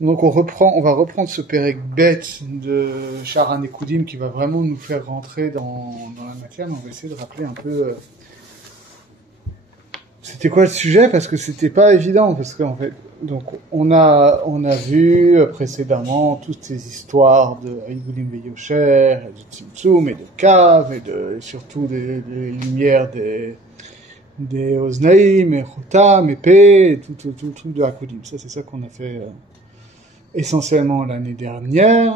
Donc on va reprendre ce Pérec bête de Sharan Ekoudim qui va vraiment nous faire rentrer dans la matière, mais on va essayer de rappeler un peu c'était quoi le sujet, parce que c'était pas évident, parce qu'en fait, donc on a vu précédemment toutes ces histoires de Aïgoulim Veyosher, et de Tzimtzum, et de Kav, et surtout des lumières des Oznaïm, et Chotam, et P, et tout le truc de Hakoudim. Ça, c'est ça qu'on a fait essentiellement l'année dernière,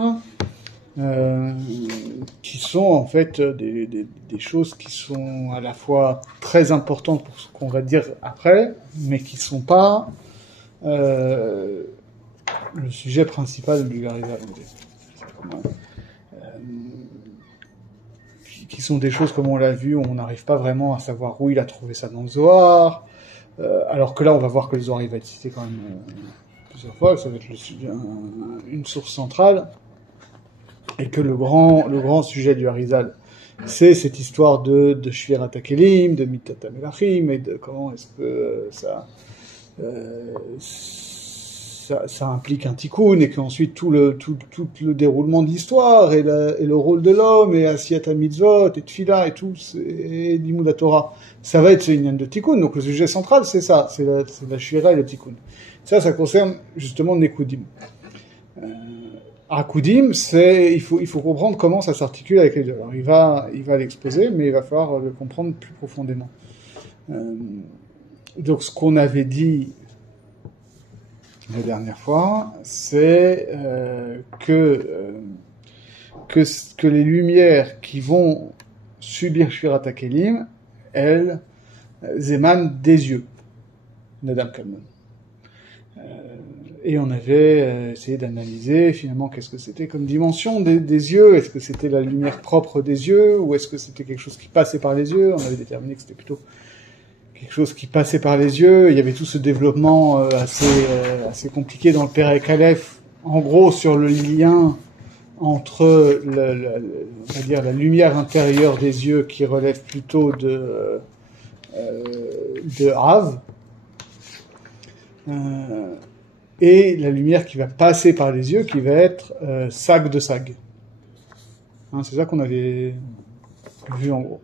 qui sont en fait des choses qui sont à la fois très importantes pour ce qu'on va dire après, mais qui sont pas le sujet principal du Arizal, qui sont des choses, comme on l'a vu, où on n'arrive pas vraiment à savoir où il a trouvé ça dans le Zohar, alors que là on va voir que le Zohar il va être cité quand même plusieurs fois, ça va être une source centrale, et que le grand sujet du Arizal, c'est cette histoire de Shvirat HaKelim, de Mitat HaMelachim, et de comment est-ce que ça implique un tikkun, et qu'ensuite tout le déroulement de l'histoire, et le rôle de l'homme, et Asiyat HaMitzvot, et Tfila, et tout, et Limud HaTorah, ça va être ce inyan de tikkun. Donc le sujet central, c'est ça, c'est la Shvira et le tikkun. Ça concerne justement Nekoudim. Hakoudim, il faut comprendre comment ça s'articule avec les deux. Alors, il va l'exposer, mais il va falloir le comprendre plus profondément. Donc, ce qu'on avait dit la dernière fois, c'est que les lumières qui vont subir Shvirat HaKelim, elles émanent des yeux d'Adam Kadmon. Et on avait essayé d'analyser finalement qu'est-ce que c'était comme dimension des yeux. Est-ce que c'était la lumière propre des yeux, ou est-ce que c'était quelque chose qui passait par les yeux? On avait déterminé que c'était plutôt quelque chose qui passait par les yeux. Il y avait tout ce développement assez compliqué dans le Pérec Aleph, en gros sur le lien entre on va dire la lumière intérieure des yeux qui relève plutôt de Av, et la lumière qui va passer par les yeux, qui va être Sag de Sag. C'est ça qu'on avait vu en gros.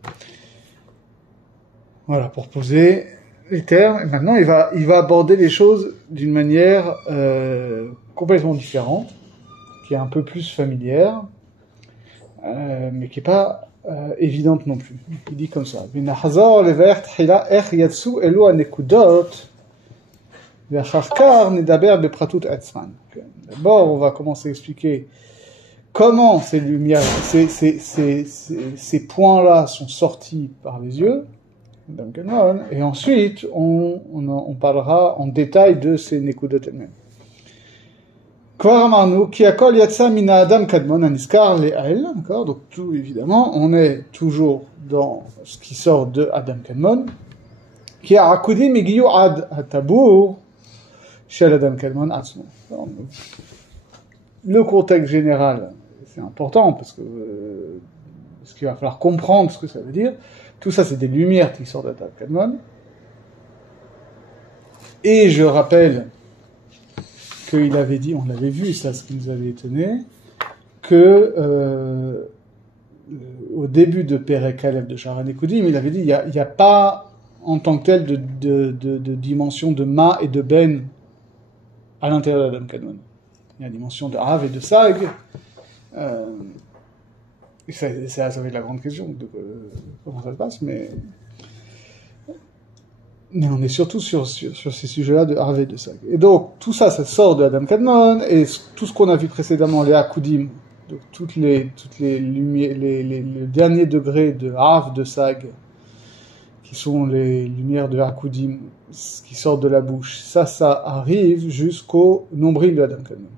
Voilà, pour poser les termes. Et maintenant, il va aborder les choses d'une manière complètement différente, qui est un peu plus familière, mais qui est pas évidente non plus. Il dit comme ça: V'nachazor lever tchila ech yatsu elu hanekudot. D'abord, on va commencer à expliquer comment ces lumières, ces points-là sont sortis par les yeux, et ensuite on parlera en détail de ces nekudot elles-mêmes. D'accord, donc tout évidemment, on est toujours dans ce qui sort de Adam Kadmon, qui a Hakoudim igiyu ad hatabur. Le contexte général, c'est important parce qu'il va falloir comprendre ce que ça veut dire. Tout ça, c'est des lumières qui sortent d'Adam Kadmon. Et je rappelle qu'il avait dit, on l'avait vu, ça, ce qui nous avait étonné, que au début de Pérec Aleph de Sharan Ekoudim, il avait dit, il y a pas en tant que tel de dimension de Ma et de Ben à l'intérieur d'Adam Kadmon. Il y a la dimension de Av et de Sag. Ça va être la grande question de comment ça se passe, mais on est surtout sur ces sujets-là de Av et de Sag. Et donc, tout ça sort de Adam Kadmon, et tout ce qu'on a vu précédemment, les Hakoudim, donc toutes les lumières, les derniers degrés de Av, de Sag, qui sont les lumières de Hakoudim, qui sortent de la bouche, ça arrive jusqu'au nombril de Adam Kadmon.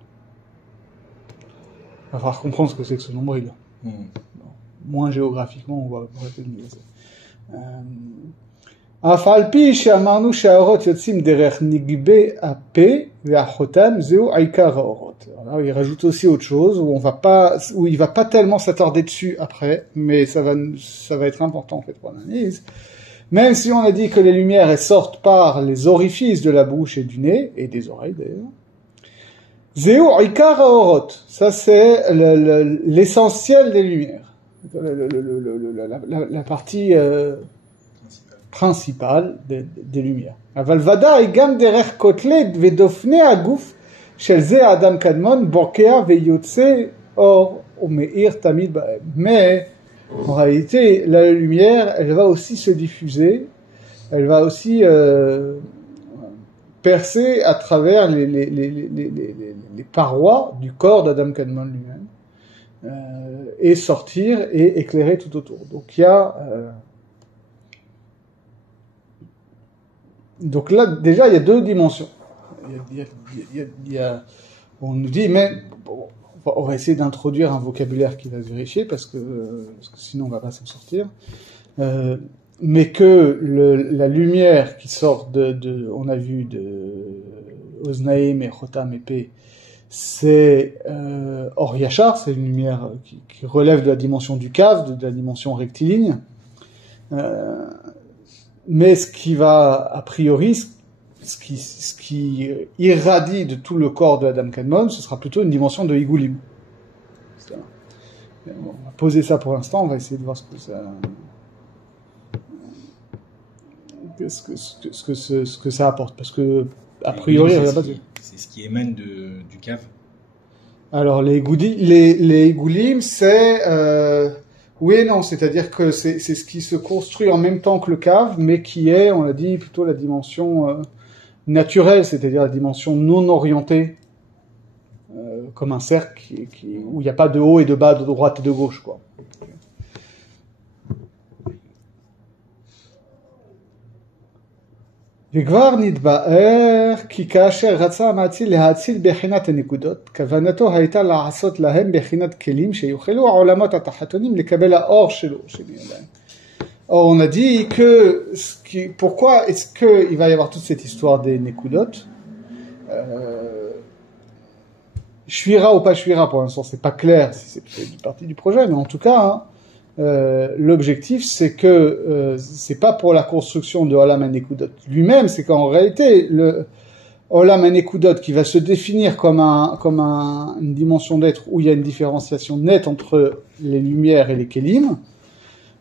Il va falloir comprendre ce que c'est que ce nombril. Moins géographiquement, on va essayer de mieux. Afalpi she'amarnu she'aorot yotzim derech nigbe ape ve'achotam zeu aikar haorot. Alors il rajoute aussi autre chose où il va pas tellement s'attarder dessus après, mais ça va être important en fait pour l'analyse. Même si on a dit que les lumières elles sortent par les orifices de la bouche et du nez, et des oreilles d'ailleurs, Zeu Ikar Haorot. Ça, c'est l'essentiel des lumières. La partie principale des lumières. אבל ודאי גם דרך קוטלי ודופני הגוף של זה האדם קדמון בוקע ויוצא אור ומאיר תמיד בהם. Mais en réalité, la lumière, elle va aussi se diffuser, elle va aussi percer à travers les parois du corps d'Adam Kadmon lui-même et sortir et éclairer tout autour. Donc il y a donc là déjà il y a deux dimensions. On nous dit mais bon, on va essayer d'introduire un vocabulaire qui va se vérifier parce que sinon on va pas s'en sortir. Mais que la lumière qui sort on a vu de Oznaim et Chotam épée, c'est Or Yachar, c'est une lumière qui relève de la dimension du cave, de la dimension rectiligne. Mais ce qui va, a priori, ce qui irradie de tout le corps de Adam Kadmon, ce sera plutôt une dimension de Igulim. On va poser ça pour l'instant, on va essayer de voir ce que ça apporte, parce que a priori c'est ce qui émane du cave. Alors les Igulim, c'est oui et non, c'est-à-dire que c'est ce qui se construit en même temps que le cave, mais qui est, on l'a dit, plutôt la dimension naturelle, c'est-à-dire la dimension non orientée, comme un cercle où il n'y a pas de haut et de bas, de droite et de gauche, quoi. וכבר נתבאר כי כאשר רצה המציל להציל בחינת הנקודות, כוונתו הייתה לעשות להם בחינת כלים שיוכלו העולמות התחתונים לקבל האור שלו. Or, on a dit que pourquoi est-ce qu'il va y avoir toute cette histoire des Nekudot, Shvira ou pas Shvira, pour l'instant c'est pas clair si c'est une partie du projet, mais en tout cas, l'objectif c'est que c'est pas pour la construction de Olam HaNekudot lui-même, c'est qu'en réalité le Olam HaNekudot qui va se définir comme une dimension d'être où il y a une différenciation nette entre les lumières et les kelim,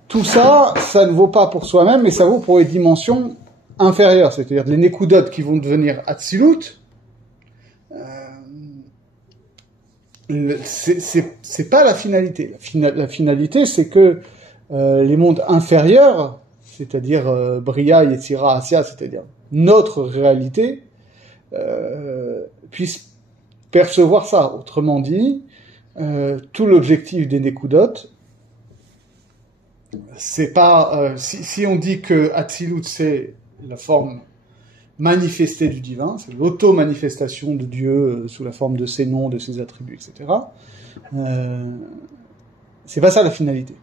tout ça ne vaut pas pour soi-même, mais ça vaut pour les dimensions inférieures, c'est-à-dire les Nekudot qui vont devenir Atzilut. C'est pas la finalité. La finalité, c'est que les mondes inférieurs, c'est-à-dire Bria, Yetzira, Asya, c'est-à-dire notre réalité, puissent percevoir ça. Autrement dit, tout l'objectif des Nekudot, c'est pas si on dit que Atzilut c'est la forme manifestée du divin, c'est l'auto-manifestation de Dieu sous la forme de ses noms, de ses attributs, etc. C'est pas ça la finalité.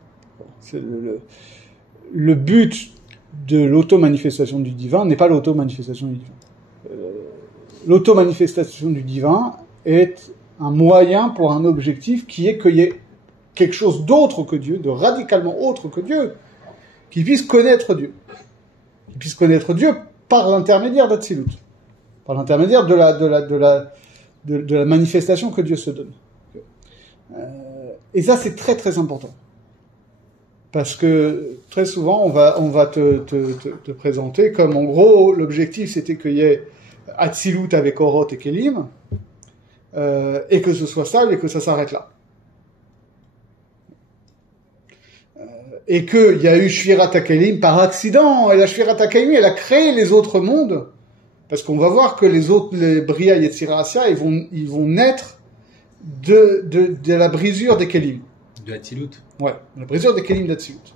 C'est le but de l'auto-manifestation du divin n'est pas l'auto-manifestation du divin. L'auto-manifestation du divin est un moyen pour un objectif qui est qu'il y ait quelque chose d'autre que Dieu, de radicalement autre que Dieu, qui puisse connaître Dieu. Qui puisse connaître Dieu par l'intermédiaire d'Atzilut, par l'intermédiaire de la manifestation que Dieu se donne. Et ça, c'est très très important. Parce que très souvent, on va te présenter comme, en gros, l'objectif c'était qu'il y ait Atzilut avec Orot et Kelim, et que ce soit stable et que ça s'arrête là. Et qu'il y a eu Shvirat HaKelim par accident, et la Shvirat HaKelim, elle a créé les autres mondes, parce qu'on va voir que les Bria, Yetzira, Asya, ils vont naître de la brisure des Kelim. De Atzilut. Ouais, la brisure des Kelim d'Atzilut.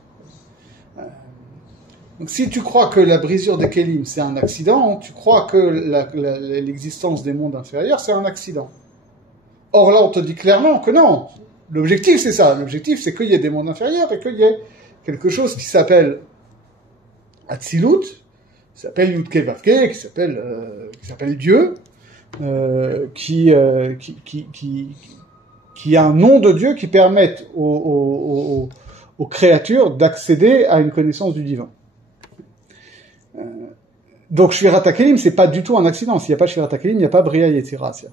Donc si tu crois que la brisure des Kelim, c'est un accident, tu crois que l'existence des mondes inférieurs, c'est un accident. Or là, on te dit clairement que non. L'objectif, c'est ça. L'objectif, c'est qu'il y ait des mondes inférieurs et qu'il y ait quelque chose qui s'appelle Atzilut, qui s'appelle Yudke Vavke, qui s'appelle Dieu, qui a un nom de Dieu qui permette aux créatures d'accéder à une connaissance du divin. Donc Shvirat HaKelim, c'est pas du tout un accident. S'il n'y a pas Shvirat HaKelim, il n'y a pas Bria Yetzira Asya.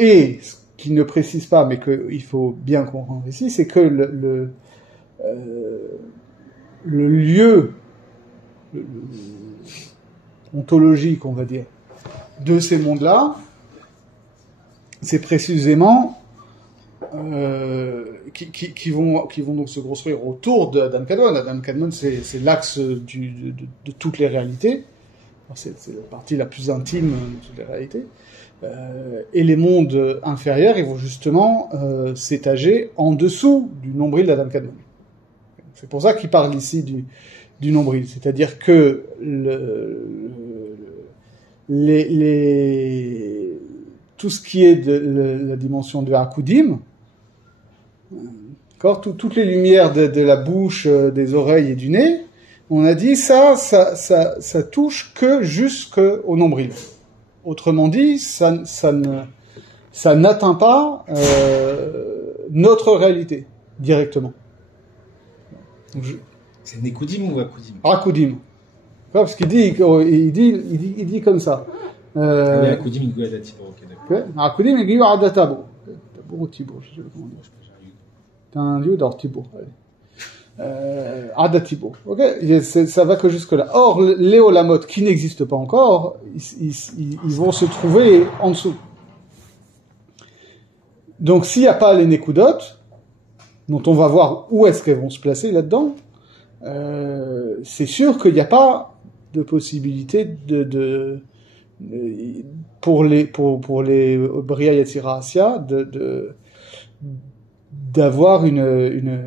Et ce qu'il ne précise pas, mais qu'il faut bien comprendre ici, c'est que le lieu ontologique, on va dire, de ces mondes-là, c'est précisément qui vont donc se construire autour d'Adam Kadmon. Adam Kadmon, c'est l'axe de toutes les réalités. C'est la partie la plus intime de toutes les réalités. Et les mondes inférieurs, ils vont justement s'étager en dessous du nombril d'Adam Kadmon. C'est pour ça qu'il parle ici du nombril. C'est-à-dire que tout ce qui est de la dimension de Hakudim, toutes les lumières de la bouche, des oreilles et du nez, on a dit ça touche que jusqu'au nombril. Autrement dit, ça n'atteint pas notre réalité directement. C'est Nekoudim ou Akudim? Hakudim. Parce qu'il dit comme ça. Akudim il goûte à Tibor. Hakudim il goûte à Tibor. Tibor, je sais pas comment dire. T'as un lieu dans Tibor. Adatibo. Ok, ça va que jusque là. Or, les Olamot qui n'existent pas encore, ils vont se trouver en dessous. Donc, s'il n'y a pas les Nekudot, dont on va voir où est-ce qu'elles vont se placer là-dedans, c'est sûr qu'il n'y a pas de possibilité pour les Bria Yatzira Asya d'avoir une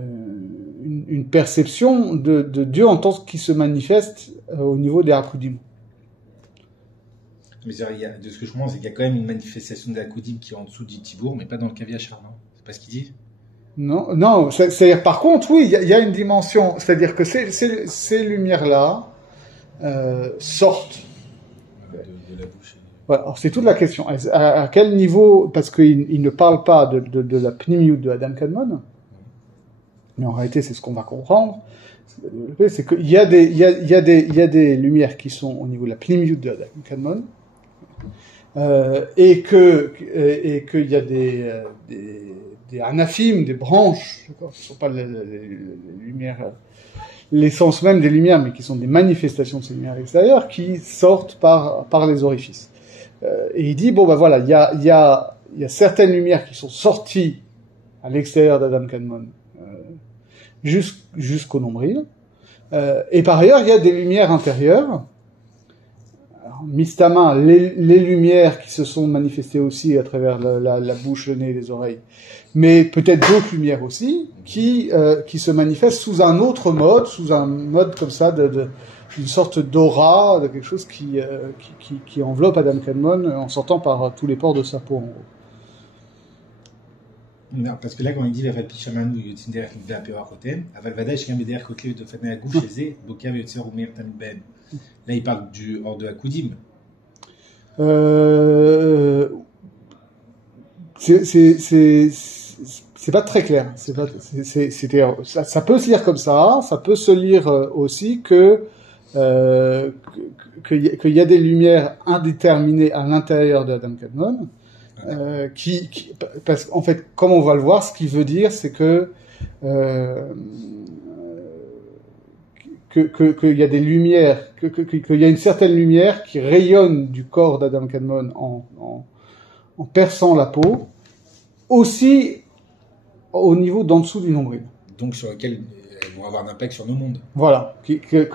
perception de Dieu en tant qu'il se manifeste au niveau des Hakudim. Mais de ce que je comprends, c'est qu'il y a quand même une manifestation des Hakudim qui est en dessous du Tibour, mais pas dans le Kaviachar, non? C'est pas ce qu'il dit? Non, c'est-à-dire, par contre, oui, il y a une dimension, c'est-à-dire que ces lumières-là sortent de la bouche. Voilà, alors c'est toute la question. À quel niveau, parce qu'il ne parle pas de la pnimiut de Adam Kadmon, mais en réalité c'est ce qu'on va comprendre, c'est qu'il y a des lumières qui sont au niveau de la pnimiut de Adam Kadmon, et qu'il y a des anaphim, des branches, ce ne sont pas les lumières, l'essence même des lumières, mais qui sont des manifestations de ces lumières extérieures, qui sortent par les orifices. Et il dit, bon ben voilà, il y a certaines lumières qui sont sorties à l'extérieur d'Adam Kadmon, jusqu'au nombril, et par ailleurs il y a des lumières intérieures. Alors, Mistama, les lumières qui se sont manifestées aussi à travers la bouche, le nez, les oreilles, mais peut-être d'autres lumières aussi qui se manifestent sous un autre mode, sous un mode comme ça une sorte d'aura, de quelque chose qui enveloppe Adam Kadmon en sortant par tous les pores de sa peau, en gros. Non, parce que là, quand il dit Vaval Pishamanu, Yotzin derrière Migda Apera Rotem, Aval Vada, Shkam Bederach Kotle de Fatna Agou, Chez Bokav Yotzer Omer Tamid Ben. Là, il parle du hors de Hakudim. C'est pas très clair. Ça peut se lire comme ça peut se lire aussi qu'il y a des lumières indéterminées à l'intérieur de Adam Kadmon, parce qu'en fait, comme on va le voir, ce qu'il veut dire, c'est qu'il y a des lumières, qu'il y a une certaine lumière qui rayonne du corps d'Adam Kadmon en perçant la peau, aussi au niveau d'en dessous du nombril. Donc sur lequel elles vont avoir un impact sur nos mondes. Voilà.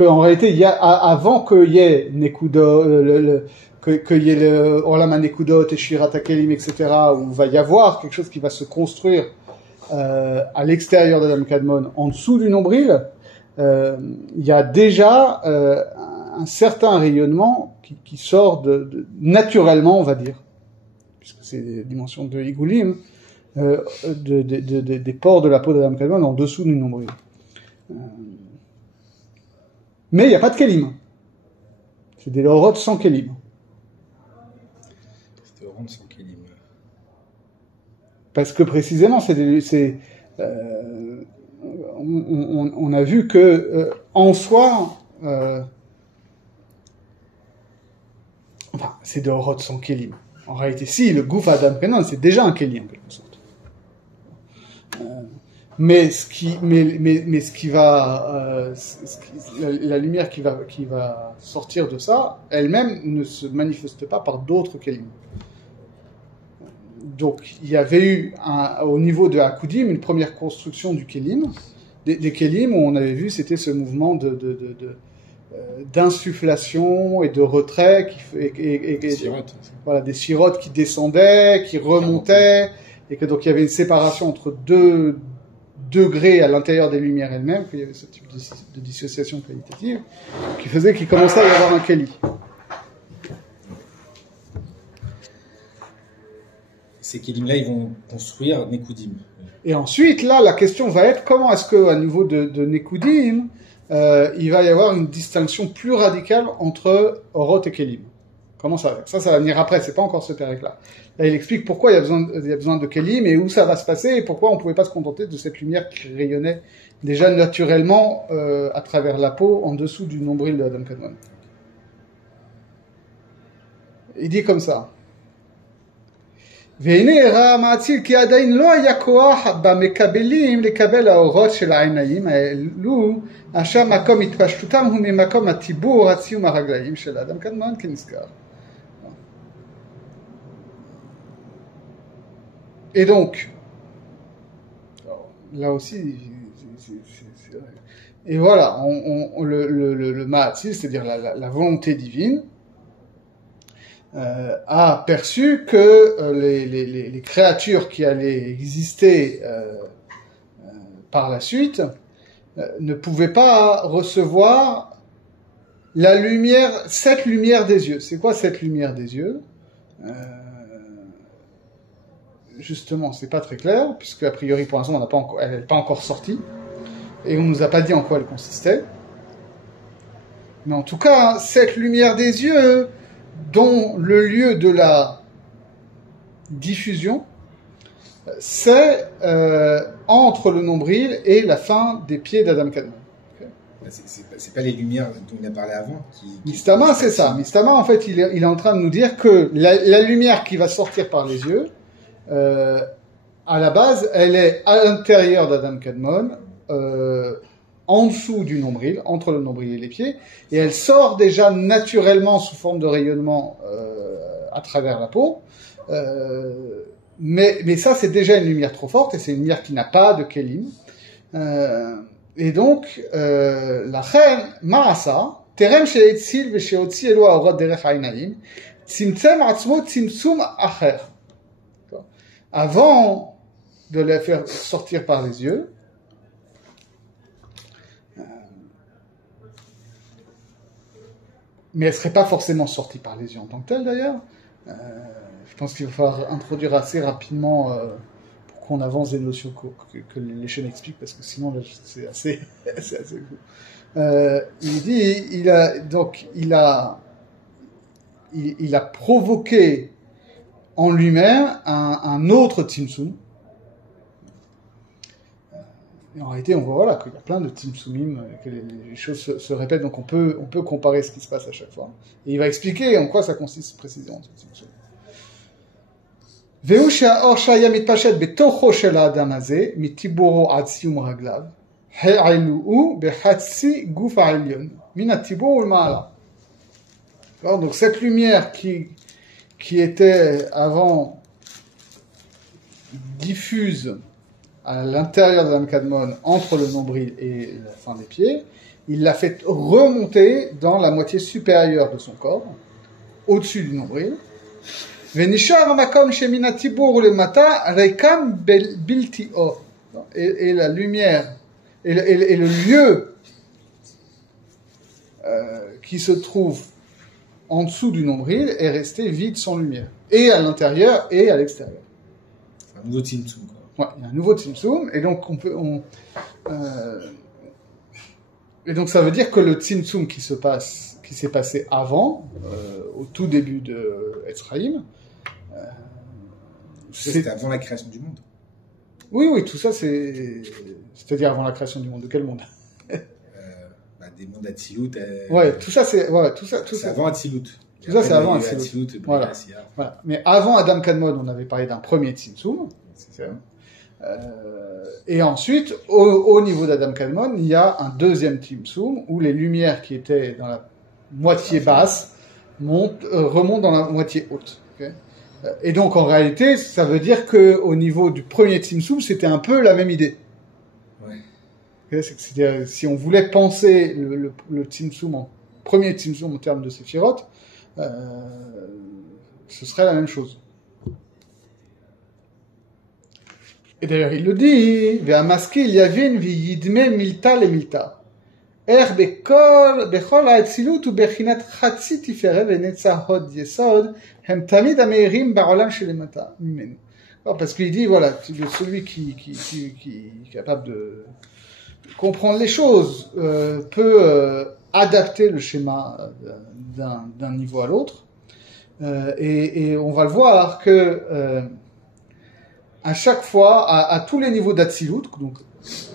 En réalité, il y a, avant qu'il y ait Nekudot, qu'il y ait le Orlama Nekudot et Shirat Kelim, etc., où il va y avoir quelque chose qui va se construire à l'extérieur d'Adam Kadmon, en dessous du nombril, il y a déjà un certain rayonnement qui sort naturellement, on va dire, puisque c'est des dimensions de Igoulim, des pores de la peau d'Adam Kadmon en dessous du nombril. Mais il n'y a pas de Kelim. C'est des Lorot sans Kelim. C'est des Lorot sans Kelim. Parce que précisément, on a vu que en soi, enfin, c'est de Orot sans Kelim. En réalité, si, le Gouf Adam Kenon, c'est déjà un Kelim, en quelque sorte. Mais ce qui va, la lumière qui va sortir de ça, elle-même ne se manifeste pas par d'autres Kelim. Donc, il y avait eu, au niveau de Hakudim, une première construction du Kelim, des Kelim où on avait vu, c'était ce mouvement d'insufflation et de retrait, voilà, des sirotes qui descendaient, qui remontaient, et que donc il y avait une séparation entre deux degrés à l'intérieur des lumières elles-mêmes, qu'il y avait ce type de dissociation qualitative, qui faisait qu'il commençait à y avoir un Keli. Ces Kelim-là, ils vont construire Nekudim. Et ensuite, là, la question va être comment est-ce qu'à niveau de Nekudim, il va y avoir une distinction plus radicale entre Orot et Kelim. Comment ça va? Ça va venir après, c'est pas encore ce périple-là. Là, il explique pourquoi il y a besoin de Kelim et où ça va se passer et pourquoi on pouvait pas se contenter de cette lumière qui rayonnait déjà naturellement à travers la peau en dessous du nombril de Adam Kadmon. Il dit comme ça. והנה הראה המאציל כי עדיין לא היה כוח במקבלים לקבל האורות של העיניים האלו, אשר מקום התפשטותם הוא ממקום הטיבור הציום הרגליים של האדם קדמון כנזכר. Et donc, là aussi, et voilà, le Ma'atzil, c'est-à-dire la volonté divine, a perçu que les créatures qui allaient exister par la suite ne pouvaient pas recevoir la lumière, cette lumière des yeux. C'est quoi cette lumière des yeux? Justement, c'est pas très clair, puisque a priori pour l'instant elle n'est pas encore sortie, et on nous a pas dit en quoi elle consistait. Mais en tout cas, cette lumière des yeux, dont le lieu de la diffusion, c'est entre le nombril et la fin des pieds d'Adam Kadmon. Okay. C'est pas les lumières dont on a parlé avant Mistama, c'est ça. Mistama, en fait, il est en train de nous dire que la lumière qui va sortir par les yeux, à la base, elle est à l'intérieur d'Adam Kadmon, en dessous du nombril, entre le nombril et les pieds, et elle sort déjà naturellement sous forme de rayonnement à travers la peau. Mais ça, c'est déjà une lumière trop forte, et c'est une lumière qui n'a pas de kelim. Et donc, la reine Maasa, terem she'etzil ve'she'otzi elu ha'orot derech ha'inayim, tzimtzem atzmo tzimtzum acher. Avant de les faire sortir par les yeux, mais elle ne serait pas forcément sortie par les yeux en tant que telle d'ailleurs. Je pense qu'il va falloir introduire assez rapidement pour qu'on avance des notions que les chaînes expliquent, parce que sinon là, c'est assez fou. Il dit, il a provoqué en lui-même un autre Tzimtzum. Et en réalité, on voit voilà, qu'il y a plein de Tzimtzumim, que les choses se répètent, donc on peut comparer ce qui se passe à chaque fois. Et il va expliquer en quoi ça consiste précisément, ce Tzimtzum. והוא שהאור שהיה מתפשט בתוכו של האדם הזה, מטיבורו עד סיום רגליו, העלוהו בחצי גוף העליון, מן הטיבור ולמעלה. Donc cette lumière qui était avant diffuse à l'intérieur de l'âme Kadmon, entre le nombril et la fin des pieds, il l'a fait remonter dans la moitié supérieure de son corps, au-dessus du nombril. ונשאר המקום שמן הטיבור למטה ריקם בלתי אור. Et la lumière, et le lieu qui se trouve en dessous du nombril est resté vide sans lumière. Et à l'intérieur et à l'extérieur. C'est un nouveau Tzimtzum, quoi. Ouais, il y a un nouveau Tzimtzum, et donc et donc ça veut dire que le Tzimtzum qui s'est passé avant, au tout début de Etzraïm, c'était avant la création du monde. Oui, tout ça c'est-à-dire avant la création du monde. De quel monde? des mondes Atzilut. Ouais, tout ça, c'est, voilà, tout ça. C'est avant Atzilut. Tout ça, c'est avant Atzilut. Voilà. Voilà. Mais avant Adam Kadmon, on avait parlé d'un premier Tzimtzum. Et ensuite, au niveau d'Adam Kadmon, il y a un deuxième Tzimtzum où les lumières qui étaient dans la moitié basse remontent dans la moitié haute. Okay, et donc, en réalité, ça veut dire que au niveau du premier Tzimtzum, c'était un peu la même idée. Ouais. Okay, c'est-à-dire, si on voulait penser le Tzimtzum premier Tzimtzum en termes de Séphirot, ce serait la même chose. Et d'ailleurs, il le dit, Ve'amaskil yavin v'yidme milta le milta. Bechol ha'atzilut ubechinat chatzi tiferet ve'netzah hod yesod hem tamid ameirim ba'olam shelemata mimenu. Parce qu'il dit, voilà, celui qui est capable de comprendre les choses peut adapter le schéma d'un niveau à l'autre. Et on va le voir que à chaque fois, à tous les niveaux d'Atsilut, donc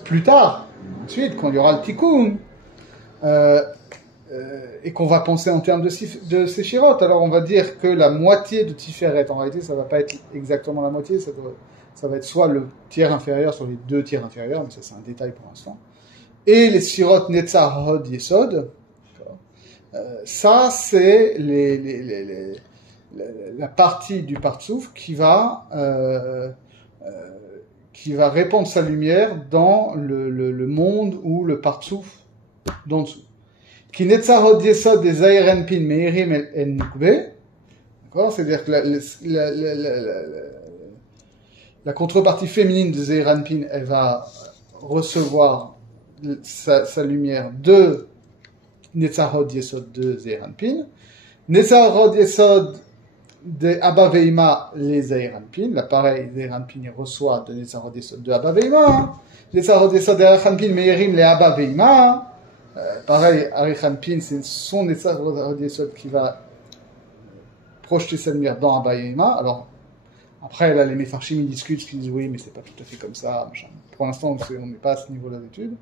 plus tard, ensuite, quand il y aura le Tikkun, et qu'on va penser en termes de Séphirot, alors on va dire que la moitié de Tiferet, en réalité, ça va pas être exactement la moitié, ça va être soit le tiers inférieur, soit les deux tiers inférieurs, mais ça c'est un détail pour l'instant. Et les Sphirot Netzah Hod Yesod, ça c'est la partie du Partsouf qui va répandre sa lumière dans le monde où le Partsouf d'en dessous. Qui Netzah Hod Yesod des Aerenpin Meirim El Nukbe, d'accord, c'est-à-dire que la contrepartie féminine de Zeranpin, elle va recevoir sa lumière de Netzahod Yesod de Zeranpin. Netzahod Yesod de Abba Veima les Zeranpin. Là, pareil, Zeranpin reçoit de Netzahod Yesod de Abba Veima. Netzahod Yesod de Zeranpin Meirim les Abba Veima. Pareil, Zeranpin, c'est son Netzahod Yesod qui va projeter sa lumière dans Abba Veima. Alors, après, là, les Mefarshim, ils discutent, ils disent oui, mais c'est pas tout à fait comme ça, machin. Pour l'instant, on n'est pas à ce niveau-là d'étude.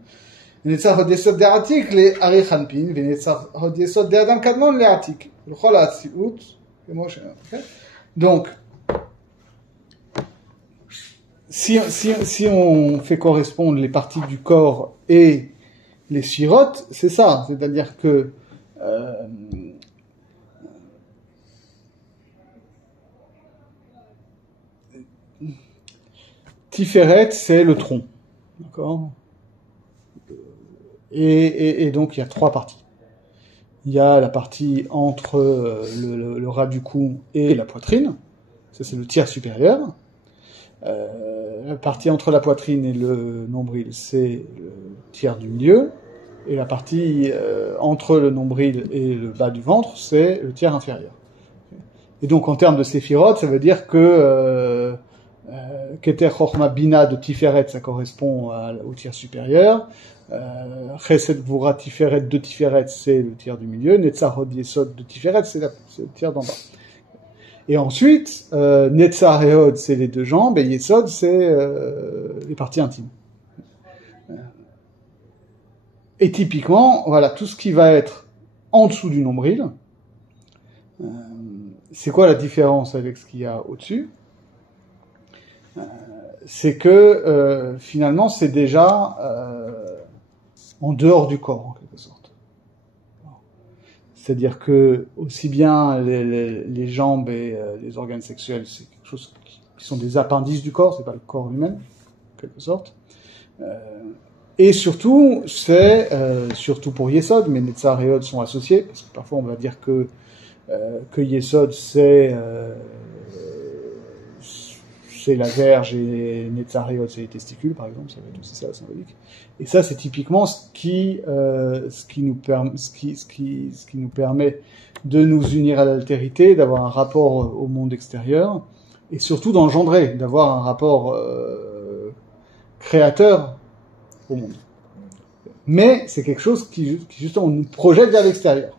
Netzah Hod Yesod de Atik, les Zeranpin, Netzah Hod Yesod de Adam Kadmon, les Atik. Le Chol HaAtzilut, donc, si on fait correspondre les parties du corps et les Sphirot, c'est ça. C'est-à-dire que, Tiferet, c'est le tronc. D'accord? Et donc, il y a trois parties. Il y a la partie entre le ras du cou et la poitrine. Ça, c'est le tiers supérieur. La partie entre la poitrine et le nombril, c'est le tiers du milieu. Et la partie entre le nombril et le bas du ventre, c'est le tiers inférieur. Et donc, en termes de séphirot, ça veut dire que Keter Chochma Bina de Tiferet, ça correspond au tiers supérieur. Chesed Gvura Tiferet de Tiferet, c'est le tiers du milieu. Netzah Hod Yesod de Tiferet, c'est le tiers d'en bas. Et ensuite, Netzah et Hod, c'est les deux jambes, et Yesod, c'est les parties intimes. Et typiquement, voilà, tout ce qui va être en dessous du nombril, c'est quoi la différence avec ce qu'il y a au-dessus ? C'est que finalement, c'est déjà en dehors du corps, en quelque sorte. C'est-à-dire que aussi bien les jambes et les organes sexuels, c'est quelque chose qui sont des appendices du corps, c'est pas le corps lui-même, en quelque sorte. Et surtout, c'est surtout pour Yesod, mais Netzah et Hod sont associés, parce que parfois on va dire que Yesod c'est la verge et Netzah et Hod c'est les testicules, par exemple, ça va être aussi ça, symbolique. Et ça, c'est typiquement ce qui nous permet de nous unir à l'altérité, d'avoir un rapport au monde extérieur, et surtout d'engendrer, d'avoir un rapport créateur au monde. Mais c'est quelque chose qui justement nous projette vers l'extérieur.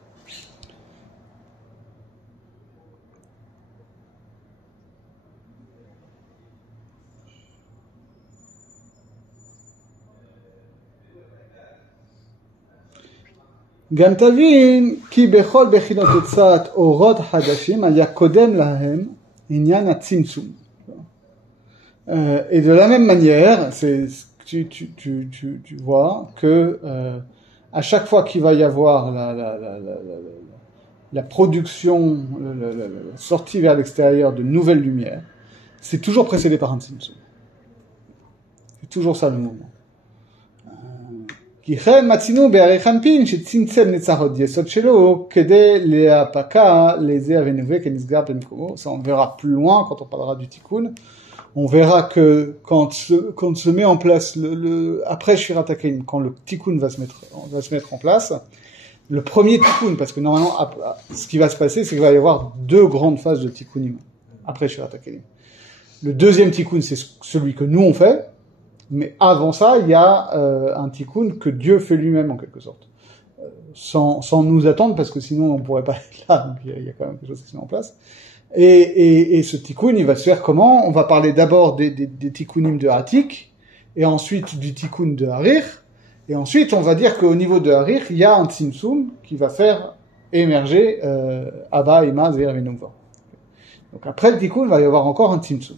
גם תבין כי בכל בחינות יצאת אורות חדשים היה קודם להם עניין הצמצום. Et de la même manière, tu vois que à chaque fois qu'il va y avoir la production, la sortie vers l'extérieur de nouvelles lumières, c'est toujours précédé par un tzimtzum. C'est toujours ça le mouvement. כי כן מצינו בערך אנפין שצמצם נצחות יסוד שלו כדי להפקה לזה אבנווה כנסגר במקומו. Ça on verra plus loin quand on parlera du tikkun. On verra que quand se met en place après Shirat HaKelim, quand le tikkun va se mettre en place, le premier tikkun, parce que normalement ce qui va se passer, c'est qu'il va y avoir deux grandes phases de tikkunim après Shirat HaKelim. Le deuxième tikkun, c'est celui que nous on fait. Mais avant ça, il y a un tikkun que Dieu fait lui-même en quelque sorte, sans nous attendre, parce que sinon on pourrait pas être là. Donc il y a quand même quelque chose qui se met en place. Et ce tikkun, il va se faire comment? On va parler d'abord des tikkunim de Hatik, et ensuite du tikkun de Harir, et ensuite on va dire qu'au niveau de Harir, il y a un tzimtzum qui va faire émerger Abba, Ima, Zeir, Venova. Donc après le tikkun, il va y avoir encore un tzimtzum.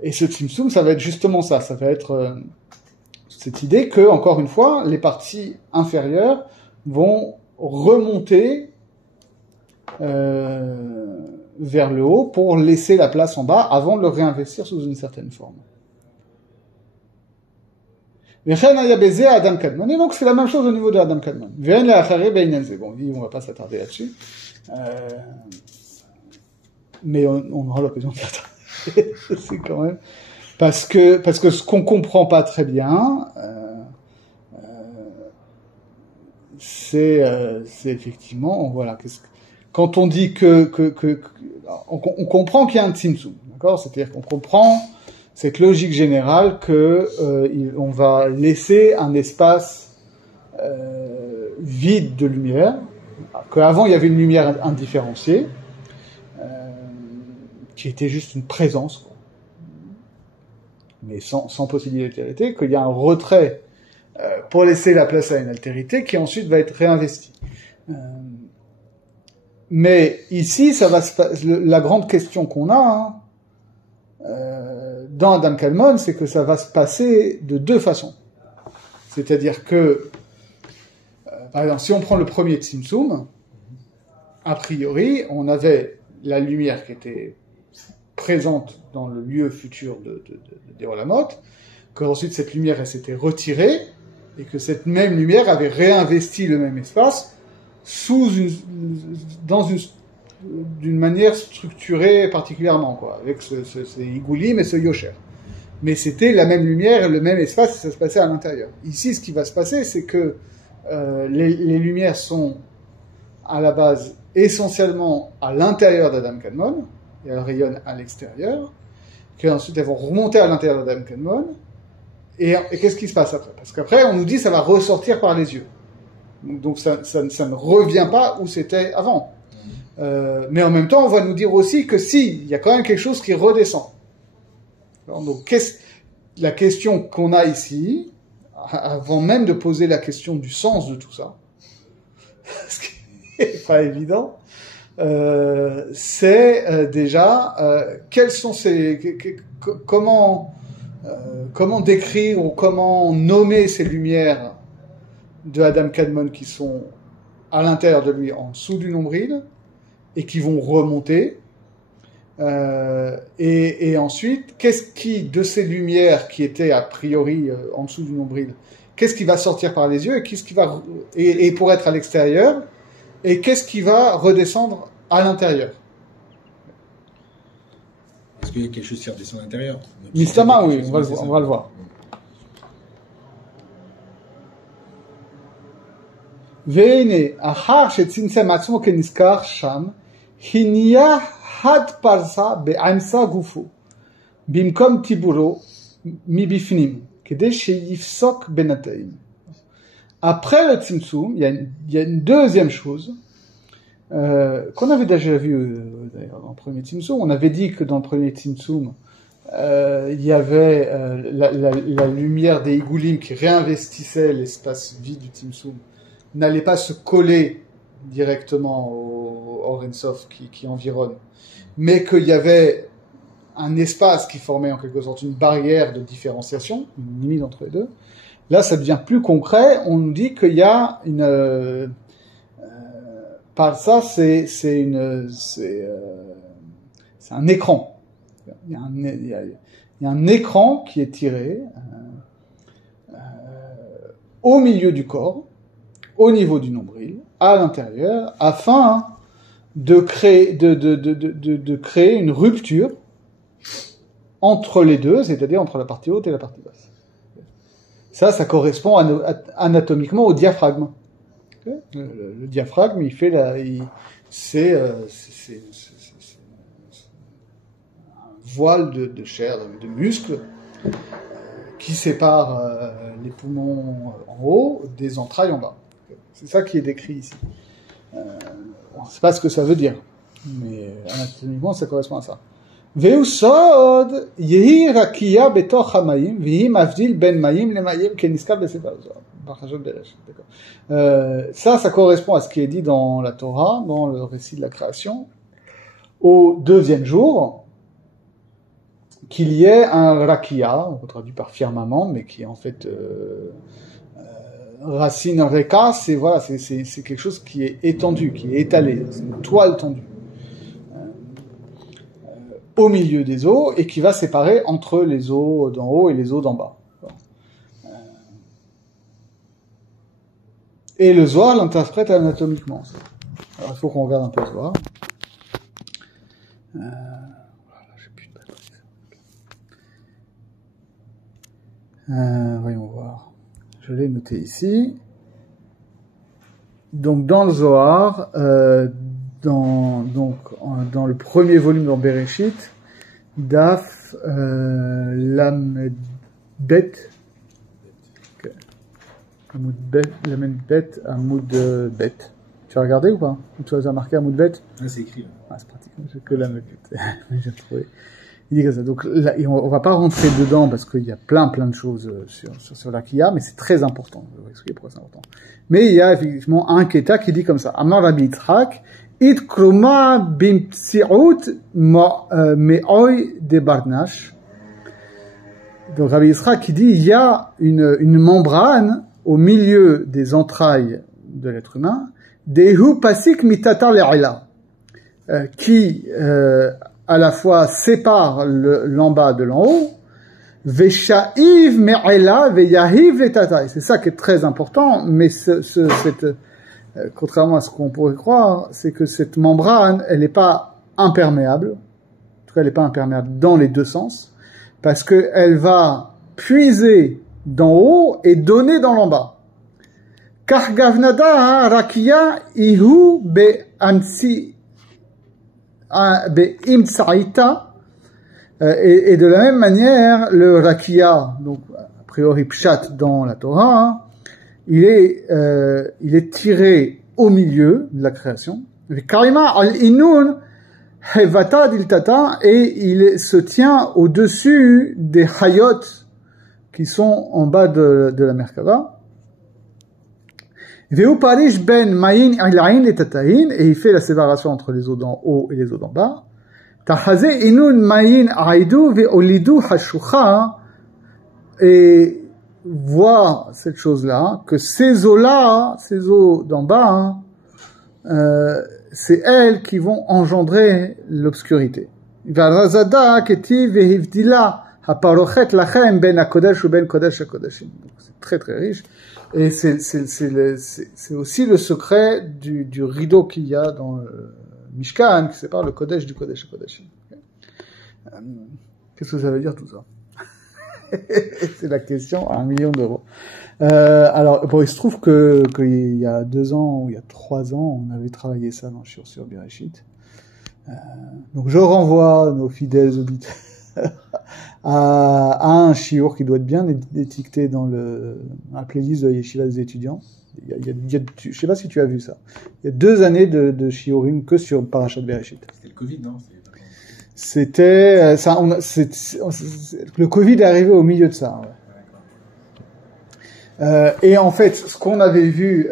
Et ce tzimtzum, ça va être justement ça. Ça va être cette idée que, encore une fois, les parties inférieures vont remonter vers le haut pour laisser la place en bas avant de le réinvestir sous une certaine forme. Et donc c'est la même chose au niveau de Adam Kadmon. Bon, on va pas s'attarder là-dessus. Mais on aura l'occasion de faire ça. C'est quand même parce que ce qu'on comprend pas très bien, c'est effectivement, voilà, quand on dit on comprend qu'il y a un tzimtzum, d'accord, c'est-à-dire qu'on comprend cette logique générale que on va laisser un espace vide de lumière, qu'avant il y avait une lumière indifférenciée. Qui était juste une présence, quoi. Mais sans possibilité d'altérité, qu'il y a un retrait pour laisser la place à une altérité qui ensuite va être réinvestie. Mais ici, la grande question qu'on a dans Adam Kadmon, c'est que ça va se passer de deux façons. C'est-à-dire que, par exemple, si on prend le premier tzimtzum, a priori, on avait la lumière qui était présente dans le lieu futur des Olamot, qu'ensuite cette lumière elle s'était retirée, et que cette même lumière avait réinvesti le même espace d'une manière structurée particulièrement, quoi, avec ces Igoulim et ce Yosher. Mais c'était la même lumière et le même espace, et ça se passait à l'intérieur. Ici, ce qui va se passer, c'est que les lumières sont à la base essentiellement à l'intérieur d'Adam Kadmon, et elles rayonnent à l'extérieur, qu'ensuite elles vont remonter à l'intérieur d'Adam Kadmon, et qu'est-ce qui se passe après? Parce qu'après, on nous dit ça va ressortir par les yeux. Donc ça ne revient pas où c'était avant. Mais en même temps, on va nous dire aussi que il y a quand même quelque chose qui redescend. Alors, donc la question qu'on a ici, avant même de poser la question du sens de tout ça, ce qui n'est pas évident, c'est déjà quels sont comment décrire ou comment nommer ces lumières de Adam Kadmon qui sont à l'intérieur de lui, en dessous du nombril, et qui vont remonter. Et ensuite, qu'est-ce qui, de ces lumières qui étaient a priori en dessous du nombril, qu'est-ce qui va sortir par les yeux, et pour être à l'extérieur, et qu'est-ce qui va redescendre à l'intérieur? Est-ce qu'il y a quelque chose qui redescend à l'intérieur? Mistama, oui, on va le voir. והנה, אחר שצמצם עצמו כנזכר שם, הניה had פרסה באמצע גופו, במקום טיבורו מבפנים, כדי שיפסוק בינתיים. Après le tzimtzum, il y a une deuxième chose qu'on avait déjà vu d'ailleurs dans le premier tzimtzum. On avait dit que dans le premier tzimtzum, il y avait la lumière des Igoulim qui réinvestissait l'espace vide du tzimtzum n'allait pas se coller directement au Or Ein Sof qui environne, mais qu'il y avait un espace qui formait en quelque sorte une barrière de différenciation, une limite entre les deux. Là, ça devient plus concret. On nous dit qu'il y a une par ça, c'est un écran. Il y a un écran qui est tiré au milieu du corps, au niveau du nombril, à l'intérieur, afin de créer une rupture entre les deux, c'est-à-dire entre la partie haute et la partie basse. Ça correspond anatomiquement au diaphragme. Le diaphragme, c'est un voile de chair, de muscles, qui sépare les poumons en haut des entrailles en bas. C'est ça qui est décrit ici. On ne sait pas ce que ça veut dire, mais anatomiquement, ça correspond à ça. Veusod yehi rakia betoch hamayim vehi mavdil ben mayim le mayim keniskab besefer zohar. Ça correspond à ce qui est dit dans la Torah, dans le récit de la création, au deuxième jour, qu'il y ait un rakia, on traduit par firmament, mais qui est en fait racine reka, c'est quelque chose qui est étendu, qui est étalé, c'est une toile tendue au milieu des os et qui va séparer entre les os d'en haut et les os d'en bas. Et le Zohar l'interprète anatomiquement. Alors il faut qu'on regarde un peu le Zohar. J'ai plus de batterie. Voyons voir. Je l'ai noté ici. Donc dans le Zohar, dans le premier volume dans Bereshit, Daf Lamed Bet. Lamed Bet, Amoud Bet. Tu as regardé ou pas? Ou tu as marqué Amoud Bet? Ouais, c'est écrit. Ah, c'est pratique. J'ai que Lamed Bet. J'ai retrouvé. Il dit comme ça. Donc là, on va pas rentrer dedans parce qu'il y a plein de choses sur l'Akiya, mais c'est très important. Je vais expliquer pourquoi c'est important. Mais il y a effectivement un Keta qui dit comme ça. Amar Rabbi Yitzhak, It kruma bimtsiut me'oy de barnash. Donc Rabbi Yitzhak qui dit il y a une membrane au milieu des entrailles de l'être humain, dehu pasik mitata le'ila, qui à la fois sépare l'en bas de l'en haut, vesha'iv me'ila ve'yahiv letata. C'est ça qui est très important, mais contrairement à ce qu'on pourrait croire, c'est que cette membrane, elle n'est pas imperméable. En tout cas, elle n'est pas imperméable dans les deux sens, parce que elle va puiser d'en haut et donner dans l'en bas. Car gavnada rakia ihu be'imtsaita, et de la même manière, le rakia, donc a priori pshat dans la Torah, il est tiré au milieu de la création. Karima al-inun hevata diltata, et il se tient au-dessus des hayot qui sont en bas de la Merkava. Veu parish ben mayin ilain et tatahin, et il fait la séparation entre les eaux d'en haut et les eaux d'en bas. Tahaze inun mayin aidu ve'olidu hashucha, et voir cette chose-là, que ces eaux-là, ces eaux d'en bas, c'est elles qui vont engendrer l'obscurité. Varazada keti vehivdila haparochet lachem ben hakodesh ou ben kodesh hakodeshim. C'est très très riche, et c'est aussi le secret du rideau qu'il y a dans le Mishkan qui sépare le kodesh du kodesh hakodeshim. Qu'est-ce que ça veut dire tout ça? C'est la question à 1 million d'euros. Alors, bon, il se trouve qu'il y a 2 ans ou il y a 3 ans, on avait travaillé ça dans Shiur sur Bereshit. Donc, je renvoie nos fidèles auditeurs à un shiur qui doit être bien étiqueté dans la playlist de Yeshiva des étudiants. Je sais pas si tu as vu ça. Il y a 2 années de shiurim que sur Parashat Bereshit. C'était le Covid, non? C'était le Covid est arrivé au milieu de ça. Ouais. Et en fait, ce qu'on avait vu,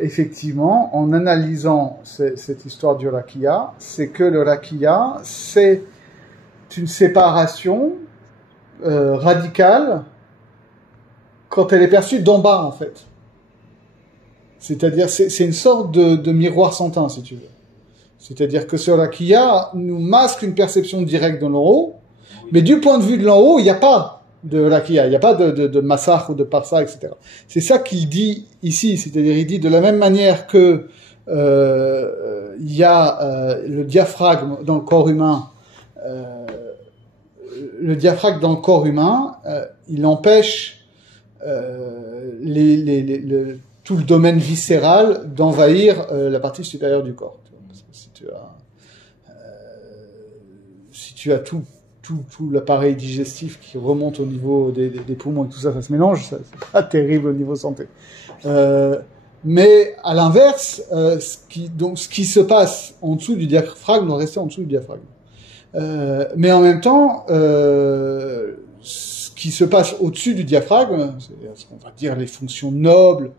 effectivement, en analysant cette histoire du rakia, c'est que le rakia, c'est une séparation radicale quand elle est perçue d'en bas, en fait. C'est-à-dire, c'est une sorte de miroir sans teint, si tu veux. C'est-à-dire que ce rakia nous masque une perception directe de l'en haut, mais du point de vue de l'en haut, il n'y a pas de rakia, il n'y a pas de massach ou de parsa, etc. C'est ça qu'il dit ici, c'est-à-dire il dit de la même manière que il y a le diaphragme dans le corps humain, il empêche tout le domaine viscéral d'envahir la partie supérieure du corps. Parce que si tu as tout l'appareil digestif qui remonte au niveau des poumons et tout ça, ça se mélange, c'est pas terrible au niveau santé. Mais à l'inverse, ce qui se passe en dessous du diaphragme doit rester en dessous du diaphragme. Mais en même temps, ce qui se passe au-dessus du diaphragme, c'est ce qu'on va dire les fonctions nobles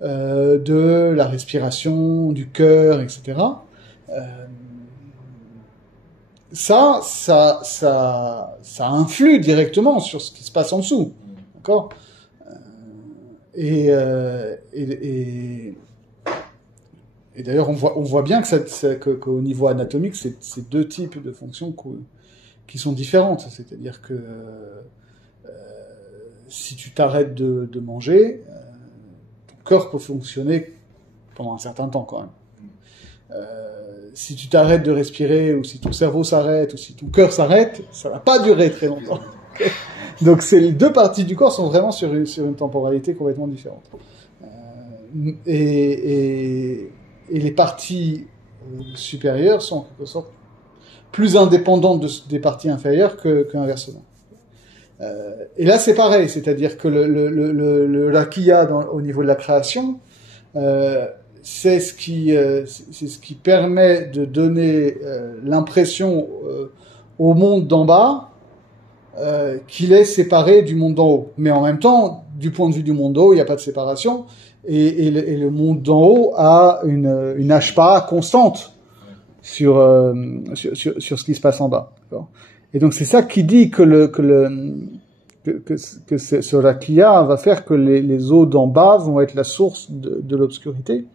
de la respiration, du cœur, etc. Ça influe directement sur ce qui se passe en dessous, d'accord ? Et d'ailleurs, on voit bien qu'au niveau anatomique, c'est deux types de fonctions qui sont différentes. C'est-à-dire que si tu t'arrêtes de manger, ton cœur peut fonctionner pendant un certain temps quand même. Si tu t'arrêtes de respirer, ou si ton cerveau s'arrête, ou si ton cœur s'arrête, ça va pas durer très longtemps. Donc les deux parties du corps sont vraiment sur une temporalité complètement différente. Et les parties supérieures sont en quelque sorte plus indépendantes des parties inférieures qu'inversement. Et là c'est pareil, c'est-à-dire que le rakia au niveau de la création, c'est ce qui permet de donner l'impression au monde d'en bas qu'il est séparé du monde d'en haut. Mais en même temps, du point de vue du monde d'en haut, il n'y a pas de séparation, et le monde d'en haut a une hashpa constante sur ce qui se passe en bas. D'accord ? Et donc c'est ça qui dit que ce rakia va faire que les eaux d'en bas vont être la source de l'obscurité.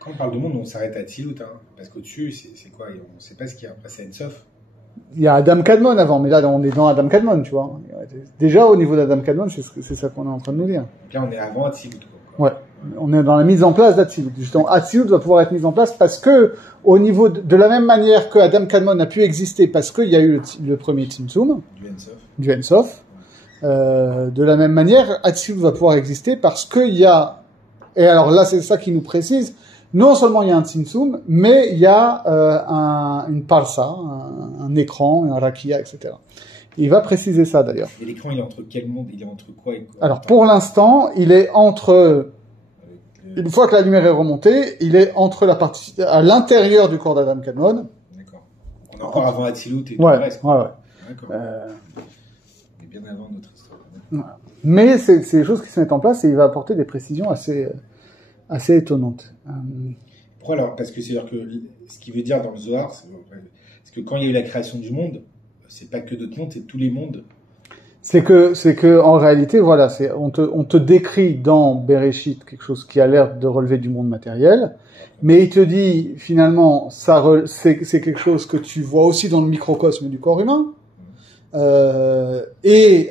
Quand on parle de monde, on s'arrête à Tzilut, hein, parce qu'au-dessus, c'est quoi ? On ne sait pas ce qu'il y a après, c'est Ensof. Il y a Adam Kadmon avant, mais là, on est dans Adam Kadmon, tu vois. Déjà, au niveau d'Adam Kadmon, c'est ça qu'on est en train de nous dire. Donc là, on est avant Tzilut, quoi. Ouais. On est dans la mise en place d'Atsilut. Justement, Atsilut va pouvoir être mise en place parce que, au niveau de la même manière que Adam Kadmon a pu exister parce qu'il y a eu le premier Tzimtzum. Du Ensof. De la même manière, Atsilut va pouvoir exister parce qu'il y a, et alors là, c'est ça qui nous précise, non seulement il y a un Tzimtzum, mais il y a une parsa, un écran, un rakia, etc. Il va préciser ça d'ailleurs. Et l'écran, il est entre quel monde ? Il est entre quoi et quoi ? Alors pour l'instant, il est entre, une fois que la lumière est remontée, il est entre la partie, à l'intérieur du corps d'Adam Kadmon. D'accord. On est encore avant Atsilut et tout le reste. Ouais. D'accord. On est bien avant notre histoire. Voilà. Mais c'est des choses qui se mettent en place et il va apporter des précisions assez étonnantes. Pourquoi alors ? Parce que c'est-à-dire que ce qu'il veut dire dans le Zohar, c'est que quand il y a eu la création du monde, c'est pas que d'autres mondes, c'est tous les mondes. C'est que en réalité, voilà, on te décrit dans Bereshit quelque chose qui a l'air de relever du monde matériel, mais il te dit finalement c'est quelque chose que tu vois aussi dans le microcosme du corps humain. Et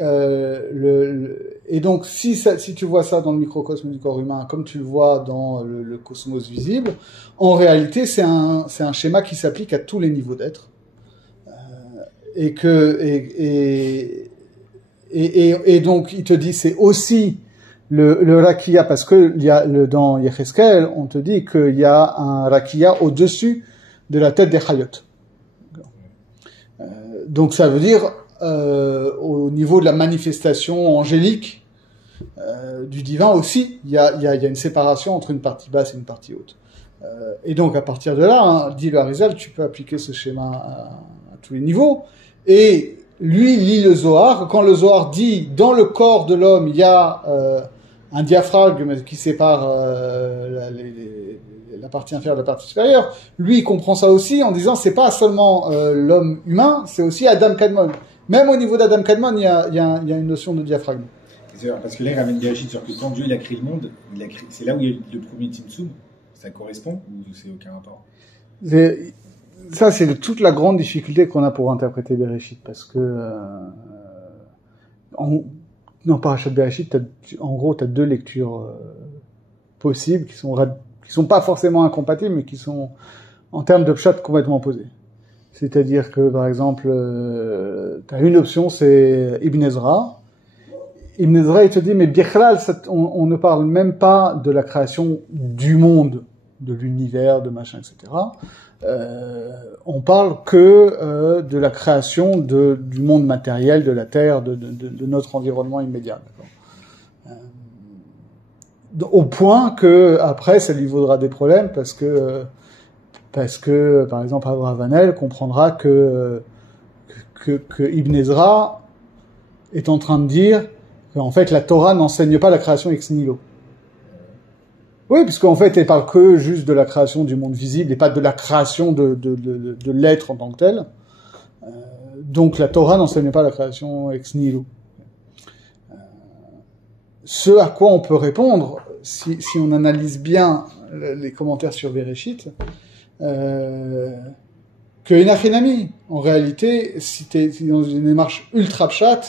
donc si tu vois ça dans le microcosme du corps humain comme tu le vois dans le cosmos visible, en réalité c'est un schéma qui s'applique à tous les niveaux d'être. Et donc il te dit c'est aussi le rakia parce que dans Yecheskel on te dit qu'il y a un rakia au-dessus de la tête des chayot. Donc ça veut dire au niveau de la manifestation angélique du divin aussi, il y a une séparation entre une partie basse et une partie haute. Et donc à partir de là, dit le Harizal, tu peux appliquer ce schéma à tous les niveaux. Et lui lit le Zohar. Quand le Zohar dit dans le corps de l'homme il y a un diaphragme qui sépare la partie inférieure de la partie supérieure, lui il comprend ça aussi en disant c'est pas seulement l'homme humain, c'est aussi Adam Kadmon. Même au niveau d'Adam Kadmon, il y a une notion de diaphragme. Parce que là, il ramène Bereshit sur que quand Dieu il a créé le monde, c'est là où il y a le premier Tzimtzum. Ça correspond ou c'est aucun rapport? Ça, c'est toute la grande difficulté qu'on a pour interpréter Bereshit, parce que dans Parashat Bereshit, en gros, t'as deux lectures possibles qui sont pas forcément incompatibles, mais qui sont en termes de pshat complètement opposés. C'est-à-dire que, par exemple, t'as une option, c'est Ibn Ezra. Ibn Ezra, il te dit, mais Bichlal, on ne parle même pas de la création du monde, de l'univers, de machin, etc. On parle que de la création du monde matériel, de la Terre, de notre environnement immédiat. Au point que après, ça lui vaudra des problèmes parce que par exemple, Avraham Vanel comprendra que Ibn Ezra est en train de dire qu'en fait la Torah n'enseigne pas la création ex nihilo. Oui, puisqu'en fait, elle parle que juste de la création du monde visible et pas de la création de l'être en tant que tel. Donc la Torah n'enseigne pas la création ex nihilo. Ce à quoi on peut répondre, si on analyse bien les commentaires sur Bereshit, que Inachinami, en réalité, si t'es dans une démarche ultra pshat,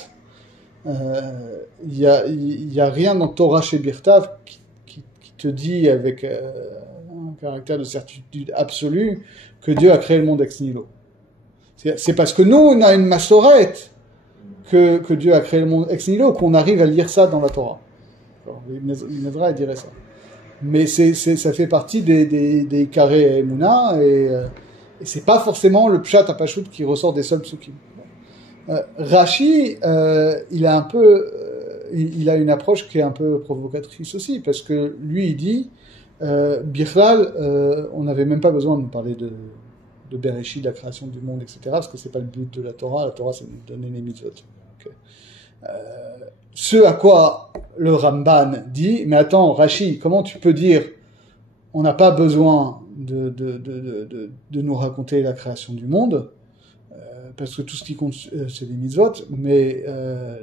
y a rien dans Torah chez Birtav qui te dit avec un caractère de certitude absolue que Dieu a créé le monde ex nihilo. C'est parce que nous, on a une massorette que Dieu a créé le monde ex nihilo qu'on arrive à lire ça dans la Torah. Ibn Ezra dirait ça. Mais ça fait partie des carrés Emouna et c'est pas forcément le pshat à Pashut qui ressort des seuls psukim. Rashi, il a une approche qui est un peu provocatrice aussi, parce que lui, il dit, Bichlal, on n'avait même pas besoin de nous parler de Bereshit, de la création du monde, etc., parce que c'est pas le but de la Torah. La Torah, c'est de nous donner les mitzvot. Okay. Ce à quoi le Ramban dit, mais attends, Rashi, comment tu peux dire, on n'a pas besoin de nous raconter la création du monde, parce que tout ce qui compte, c'est les mitzvot, mais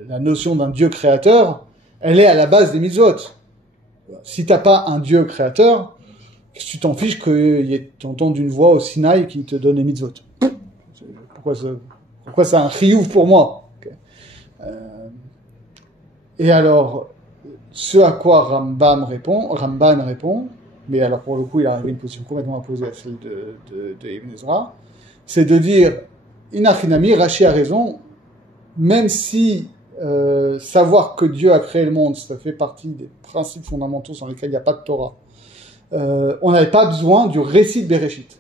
la notion d'un Dieu créateur, elle est à la base des mitzvot. Si t'as pas un Dieu créateur, qu'est-ce que tu t'en fiches que t'entends une voix au Sinaï qui te donne les mitzvot? Pourquoi c'est un chiyuv pour moi? Okay. Et alors, ce à quoi Ramban répond, mais alors pour le coup, il a arrivé une position complètement opposée à celle de Ibn Ezra, c'est de dire, Inachinami, Rashi a raison, même si savoir que Dieu a créé le monde, ça fait partie des principes fondamentaux sans lesquels il n'y a pas de Torah, on n'avait pas besoin du récit de Bereshit.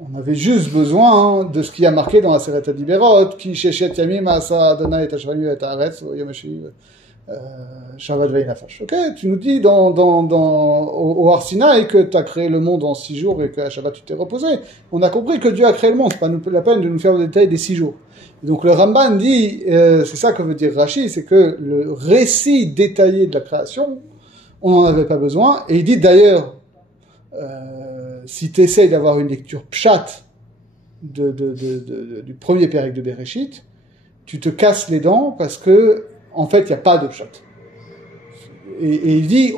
On avait juste besoin de ce qui a marqué dans la Seret HaDiberot, qui Sheshet Yamim Asa Adonai et Hashvanim et Haaretz Yom HaShiv Shabbat Ve'inafash. Ok, tu nous dis au Har Sinaï que tu as créé le monde en 6 jours et qu'à Shabbat tu t'es reposé. On a compris que Dieu a créé le monde, c'est pas la peine de nous faire le détail des 6 jours. Et donc le Ramban dit, c'est ça que veut dire Rashi, c'est que le récit détaillé de la création, on n'en avait pas besoin. Et il dit d'ailleurs, si tu essayes d'avoir une lecture pshat du premier pérec de Bereshit, tu te casses les dents parce que en fait, il n'y a pas de pshat. Et il dit,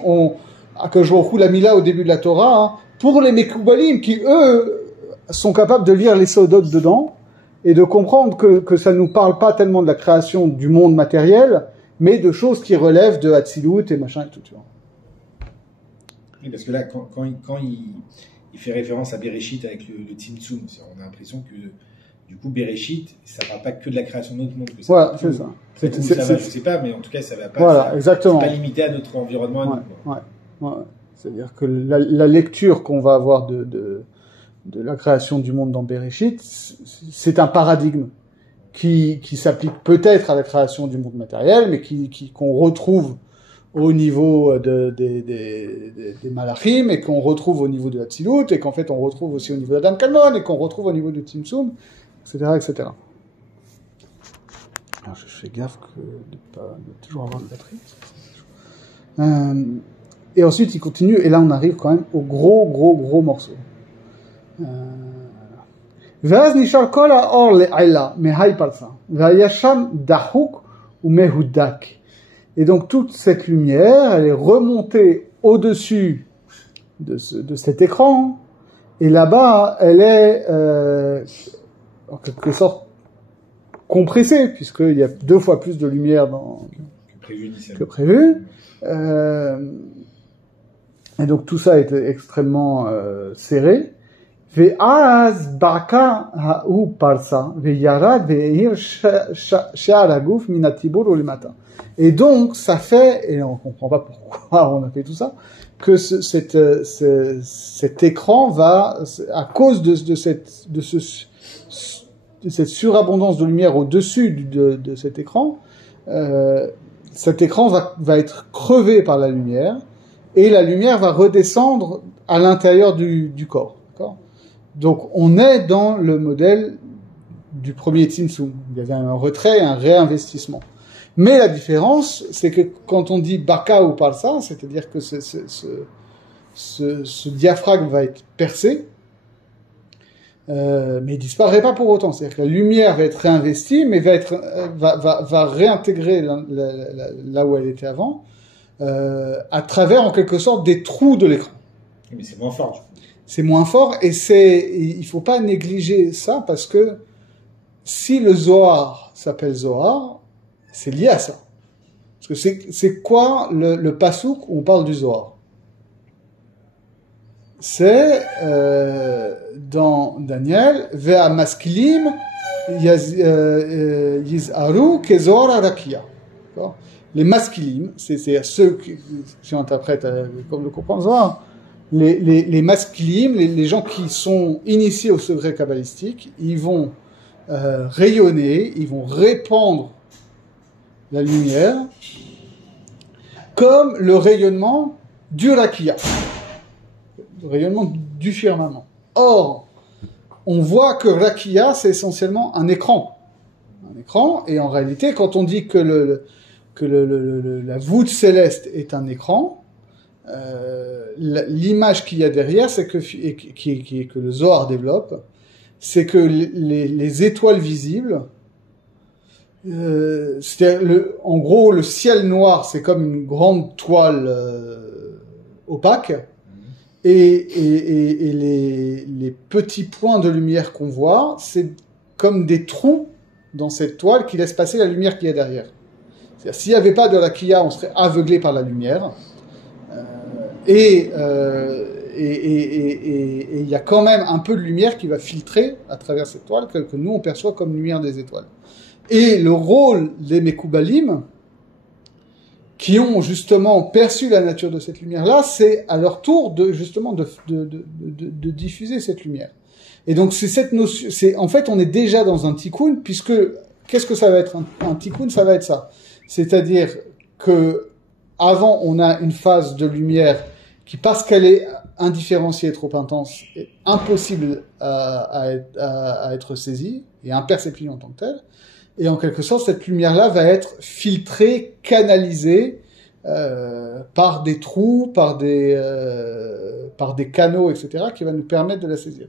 que je recoule la Mila au début de la Torah, hein, pour les Mekoubalim, qui eux sont capables de lire les sodotes dedans, et de comprendre que ça nous parle pas tellement de la création du monde matériel, mais de choses qui relèvent de Hatzilut et machin et tout, tu vois. Oui, parce que là, quand il fait référence à Bereshit avec le Tzimtzum, on a l'impression que du coup, Bereshit, ça ne parle pas que de la création de notre monde. Voilà, c'est ça. Je ne sais pas, mais en tout cas, ça ne va pas. Voilà, exactement. C'est pas limité à notre environnement. Ouais. C'est-à-dire que la lecture qu'on va avoir de la création du monde dans Bereshit, c'est un paradigme qui s'applique peut-être à la création du monde matériel, mais qu'on retrouve au niveau des Malachim, et qu'on retrouve au niveau de la Tzilut, et qu'en fait on retrouve aussi au niveau d'Adam Kalmon, et qu'on retrouve au niveau du Tzimtzum, etc., etc. Alors je fais gaffe de toujours avoir de batterie. Et ensuite il continue, et là on arrive quand même au gros morceau. ואז נשאר כל האור לעילה מהי פרסה, והיה שם דחוק ומהודק. Et donc toute cette lumière, elle est remontée au-dessus de cet écran, et là-bas, elle est en quelque sorte compressée, puisqu'il y a 2 fois plus de lumière que prévu. Et donc tout ça est extrêmement serré. ואז בקע ההוא פרסה, וירד והאיר שער הגוף מן הטיבור ולמטה. Et donc, ça fait, et on comprend pas pourquoi on a fait tout ça, que cet écran va, à cause de cette surabondance de lumière au-dessus de cet écran va être crevé par la lumière, et la lumière va redescendre à l'intérieur du corps. D'accord ? Donc, on est dans le modèle du premier Tzimtzum. Il y avait un retrait et un réinvestissement. Mais la différence, c'est que quand on dit baka ou parsa, c'est-à-dire que ce diaphragme va être percé, mais il disparaît pas pour autant. C'est-à-dire que la lumière va être réinvestie, mais va réintégrer là où elle était avant, à travers, en quelque sorte, des trous de l'écran. Mais c'est moins fort, du coup. C'est moins fort, et il faut pas négliger ça, parce que si le Zohar s'appelle Zohar, c'est lié à ça. Parce que c'est quoi le pasouk où on parle du Zohar? C'est dans Daniel, Ve'a maskilim yizharu kezohar arakia. Les maskilim, c'est ceux qui interprètent comme le comprend Zohar. Les maskilim, les gens qui sont initiés au secret kabbalistique, ils vont rayonner, ils vont répandre la lumière comme le rayonnement du rakia, le rayonnement du firmament. Or, on voit que rakia, c'est essentiellement un écran. Un écran, et en réalité, quand on dit que la voûte céleste est un écran, l'image qu'il y a derrière, c'est que le Zohar développe, c'est que les étoiles visibles, en gros, le ciel noir, c'est comme une grande toile opaque, et les petits points de lumière qu'on voit, c'est comme des trous dans cette toile qui laissent passer la lumière qu'il y a derrière. C'est-à-dire, s'il n'y avait pas de rakia, on serait aveuglé par la lumière. Et il y a quand même un peu de lumière qui va filtrer à travers cette toile que nous on perçoit comme lumière des étoiles. Et le rôle des Mekoubalim, qui ont justement perçu la nature de cette lumière-là, c'est à leur tour de diffuser cette lumière. Et donc c'est cette notion, en fait on est déjà dans un tikkun, puisque qu'est-ce que ça va être un tikkun? Ça va être ça, c'est-à-dire que avant on a une phase de lumière qui, parce qu'elle est indifférenciée et trop intense, est impossible à être saisie et imperceptible en tant que telle. Et en quelque sorte, cette lumière-là va être filtrée, canalisée par des trous, par des canaux, etc., qui va nous permettre de la saisir.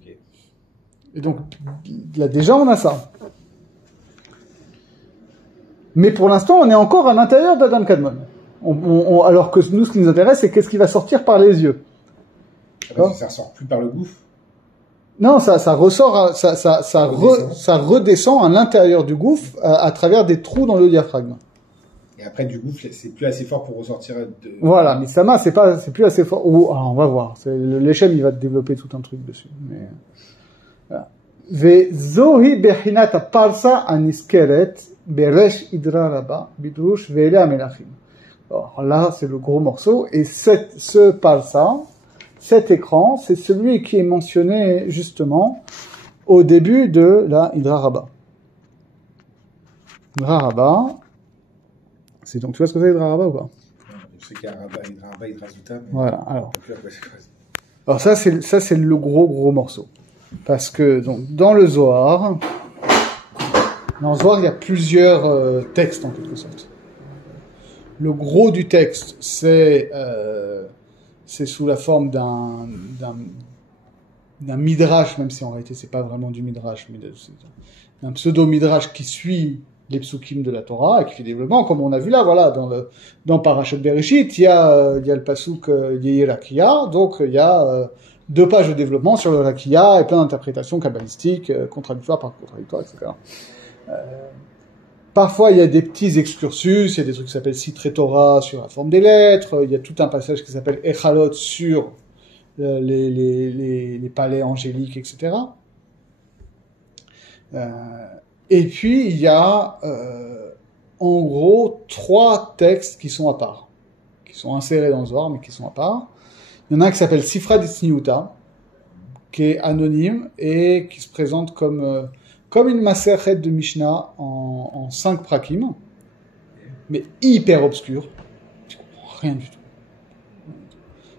Okay. Et donc, là déjà, on a ça. Mais pour l'instant, on est encore à l'intérieur d'Adam Kadmon. Alors que nous, ce qui nous intéresse, c'est qu'est-ce qui va sortir par les yeux. Ça ressort plus par le gouffre. Non, ça ressort, ça redescend à l'intérieur du gouffre à travers des trous dans le diaphragme. Et après, du gouffre, c'est plus assez fort pour ressortir de... Voilà, mais Sama, c'est plus assez fort. On va voir. L'Echem, il va développer tout un truc dessus. Mais, voilà. Zohi bechinat parsa aniskeret beresh idra rabba bidrush ve'ele amelachim. Alors là, c'est le gros morceau. Et ce parsa, cet écran, c'est celui qui est mentionné justement au début de la Hidra Rabba. Hidra Rabba, c'est donc, tu vois ce que c'est Hidra Rabba ou pas? Je sais qu'il y a Rabba, Hidra Rabba, Hidra Zuta. Voilà, alors ça c'est le gros morceau. Parce que, donc, dans le Zohar, Dans le Zohar, il y a plusieurs textes en quelque sorte. Le gros du texte, c'est sous la forme d'un midrash, même si en réalité c'est pas vraiment du midrash, mais d'un pseudo-midrash qui suit les psukim de la Torah et qui fait développement, comme on a vu là, voilà, dans Parashat Bereshit, il y a le pasuk Yehye Rakia, donc il y a 2 pages de développement sur le Rakia et plein d'interprétations kabbalistiques, contradictoires par contradictoires, etc. Parfois, il y a des petits excursus, il y a des trucs qui s'appellent Sitrei Torah sur la forme des lettres, il y a tout un passage qui s'appelle Echalot sur les palais angéliques, etc. Et puis, il y a en gros 3 textes qui sont à part, qui sont insérés dans le Zohar, mais qui sont à part. Il y en a un qui s'appelle Sifra Ditsniuta, qui est anonyme et qui se présente comme une Maserhet de Mishnah en 5 prakim, mais hyper obscur. Tu comprends rien du tout.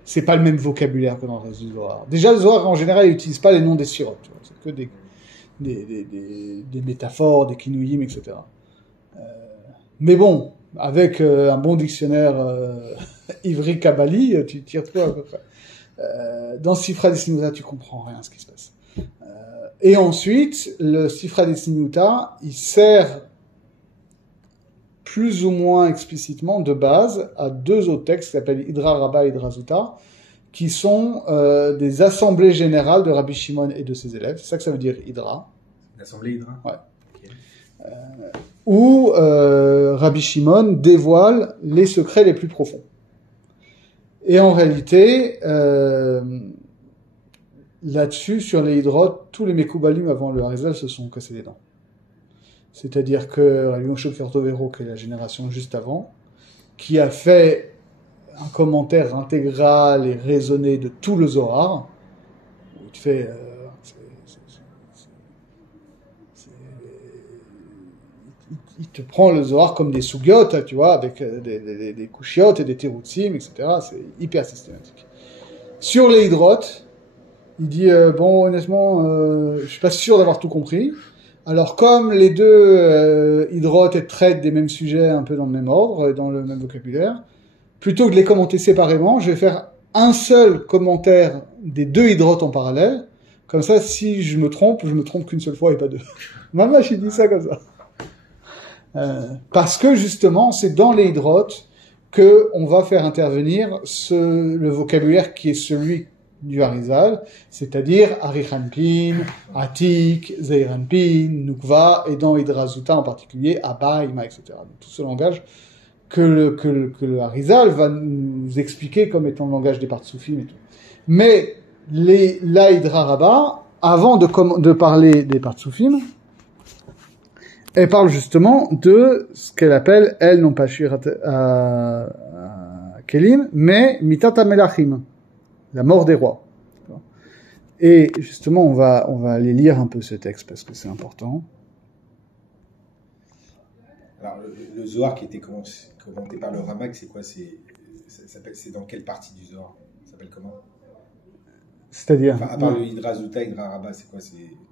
C'est pas le même vocabulaire que dans le reste du Zohar. Déjà, le Zohar, en général, il n'utilise pas les noms des sirotes. C'est que des métaphores, des kinouïm, etc. Mais bon, avec un bon dictionnaire ivri kabbali, tu tires toi à peu près. Dans Sifra Ditsniuta, tu comprends rien à ce qui se passe. Et ensuite, le Sifra Ditsniuta, il sert plus ou moins explicitement de base à 2 autres textes qui s'appellent Hidra Rabba et Hidra Zuta, qui sont des assemblées générales de Rabbi Shimon et de ses élèves. C'est ça que ça veut dire Hidra. L'assemblée Hidra. Ouais. Okay. Où Rabbi Shimon dévoile les secrets les plus profonds. Et en réalité, là-dessus, sur les hydrotes, tous les Mekoubalim avant le Harizal se sont cassés les dents. C'est-à-dire que Rabbi Moshe Kertovero, qui est la génération juste avant, qui a fait un commentaire intégral et raisonné de tout le Zohar, où il fait... il te prend le Zohar comme des sougiotes, tu vois, avec des couchiotes et des teroutsim, etc. C'est hyper systématique. Sur les hydrotes, il dit, bon, honnêtement, je suis pas sûr d'avoir tout compris. Alors, comme les 2 hydrotes traitent des mêmes sujets un peu dans le même ordre, dans le même vocabulaire, plutôt que de les commenter séparément, je vais faire un seul commentaire des 2 hydrotes en parallèle. Comme ça, si je me trompe qu'une seule fois et pas 2. Maman, j'ai dit ça comme ça. Parce que justement, c'est dans les hydrotes que on va faire intervenir le vocabulaire qui est celui du Harizal, c'est-à-dire Arichanpin, Atik, Zeiranpin, Nukva, et dans Hidra Zuta en particulier, Abba, Ima, etc. Donc, tout ce langage que le Harizal va nous expliquer comme étant le langage des Partsoufim et tout. Mais la Hidra Rabba, avant de parler des Partsoufim, elle parle justement de ce qu'elle appelle, elle, non pas Shirat Kelim, mais Mitat Melachim, la mort des rois. Et justement, on va aller lire un peu ce texte parce que c'est important. Alors, le Zohar qui était commenté par le Ramak, c'est quoi? C'est dans quelle partie du Zohar? Ça s'appelle comment? C'est-à-dire, enfin, à part le Hidra Zuta, Hidra Rabba, c'est quoi?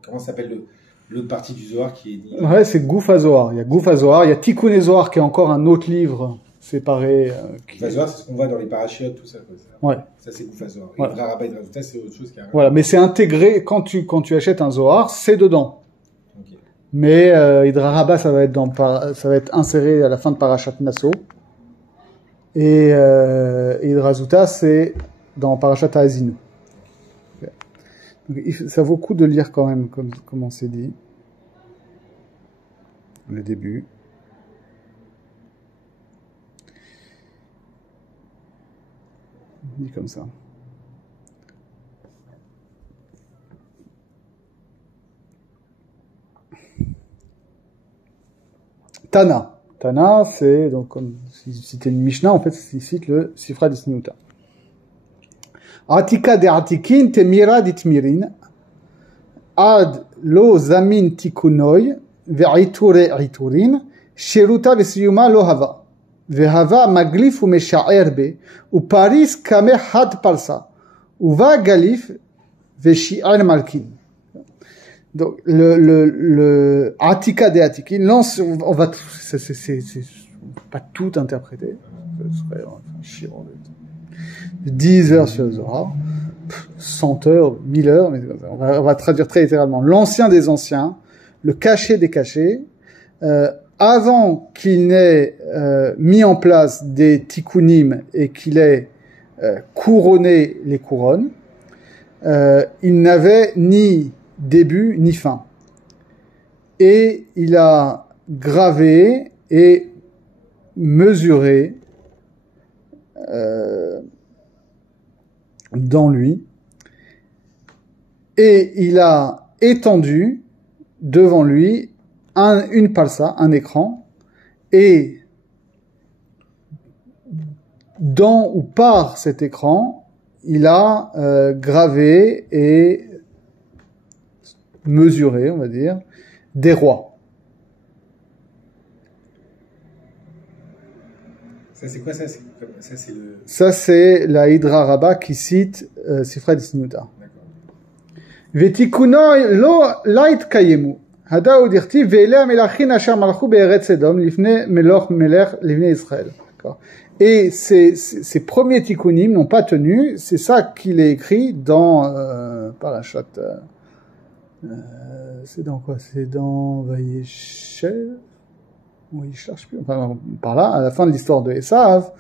Comment s'appelle l'autre partie du Zohar qui est dit? Ouais, c'est Goufa Zohar. Il y a Goufa Zohar, il y a Tikkun Zohar qui est encore un autre livre séparé. Goufa Zohar, c'est ce qu'on voit dans les parachiotes, tout ça. Ouais. Ça, c'est Goufa Zohar. Ouais. Hidra Rabba, Hidra Zuta, c'est autre chose qui arrive. Voilà, mais c'est intégré, quand tu achètes un Zohar, c'est dedans. Okay. Mais Hidra Rabba, ça va être inséré à la fin de Parashat Naso. Et Hidra Zuta, c'est dans Parashat Ha'azinu. Donc, ça vaut le coup de lire quand même, comme on s'est dit. Le début. Dit comme ça. Tana. Tana, c'est, donc, comme si c'était une Mishnah, en fait, il cite le Sifra Ditsniuta. Atika de Atikin temira ditmirin ad lo zamin tikunoy ve'iture iturin sheruta vesiyuma lo hava vehava maglif umesha'er be uparis kame had palsa uva galif veshi'an malkin. Donc, le Atika de Atikin lance, on va, c'est pas tout interpréter. Ce serait un chiron de 10 heures sur le Zohar, 100 heures, 1000 heures, mais on va traduire très littéralement. L'ancien des anciens, le caché des cachés, avant qu'il n'ait mis en place des tikkunim et qu'il ait couronné les couronnes, il n'avait ni début ni fin. Et il a gravé et mesuré dans lui, et il a étendu devant lui une parsa, un écran, et dans ou par cet écran, il a gravé et mesuré, on va dire, des rois. Ça c'est quoi ça? Ça c'est la Hydra Rabbah qui cite Sifra Disnuta. Vetikuno lo lait kayemu. Hada udirti ve'ele melachin asher malchu be'eretz Edom lifne meloch melech lifne Israël. Et ces premiers tikkunim n'ont pas tenu. C'est ça qu'il est écrit dans Parashat. C'est dans quoi? C'est dans Vayeshev. Oui, je cherche plus. Enfin, par là, à la fin de l'histoire de Esav,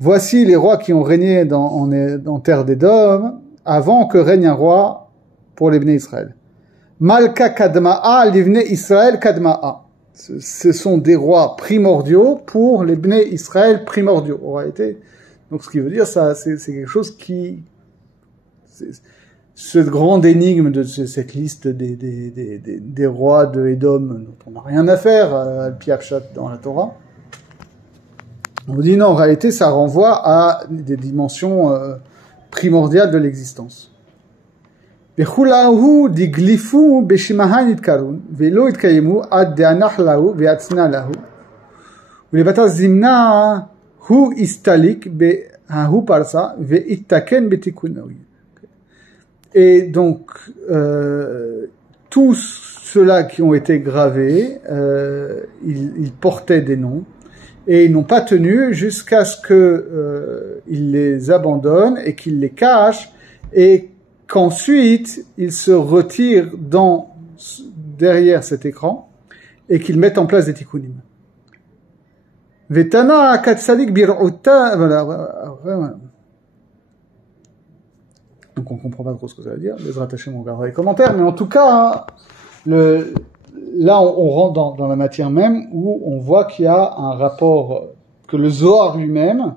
voici les rois qui ont régné en terre d'Édom avant que règne un roi pour les Bnei Israël. Malka Kadma'a, l'Ibnei Israël Kadma'a. Ce sont des rois primordiaux pour les Bnei Israël primordiaux, en réalité. Donc, ce qui veut dire, ça, c'est quelque chose qui, cette grande énigme de cette liste des rois de Édom, dont on n'a rien à faire, Al-Piapshat dans la Torah. On dit non, en réalité, ça renvoie à des dimensions primordiales de l'existence. וכולהו דגליפו בשמהן יתקרון, ולא יתקיימו עד דענח להו ויעצנה להו. ולבטא זמנה הוא הסתליק בהוא פרסה, ויתקן בתיקונו. Et donc, tous ceux-là qui ont été gravés, ils portaient des noms, et ils n'ont pas tenu jusqu'à ce qu'ils les abandonnent et qu'ils les cachent, et qu'ensuite, ils se retirent derrière cet écran et qu'ils mettent en place des tikkunim. Vetana katsalik bir'uta, voilà. Donc on comprend pas trop ce que ça veut dire. Les rattachés, on regardera les commentaires, mais en tout cas, là on rentre dans la matière même où on voit qu'il y a un rapport, que le Zohar lui-même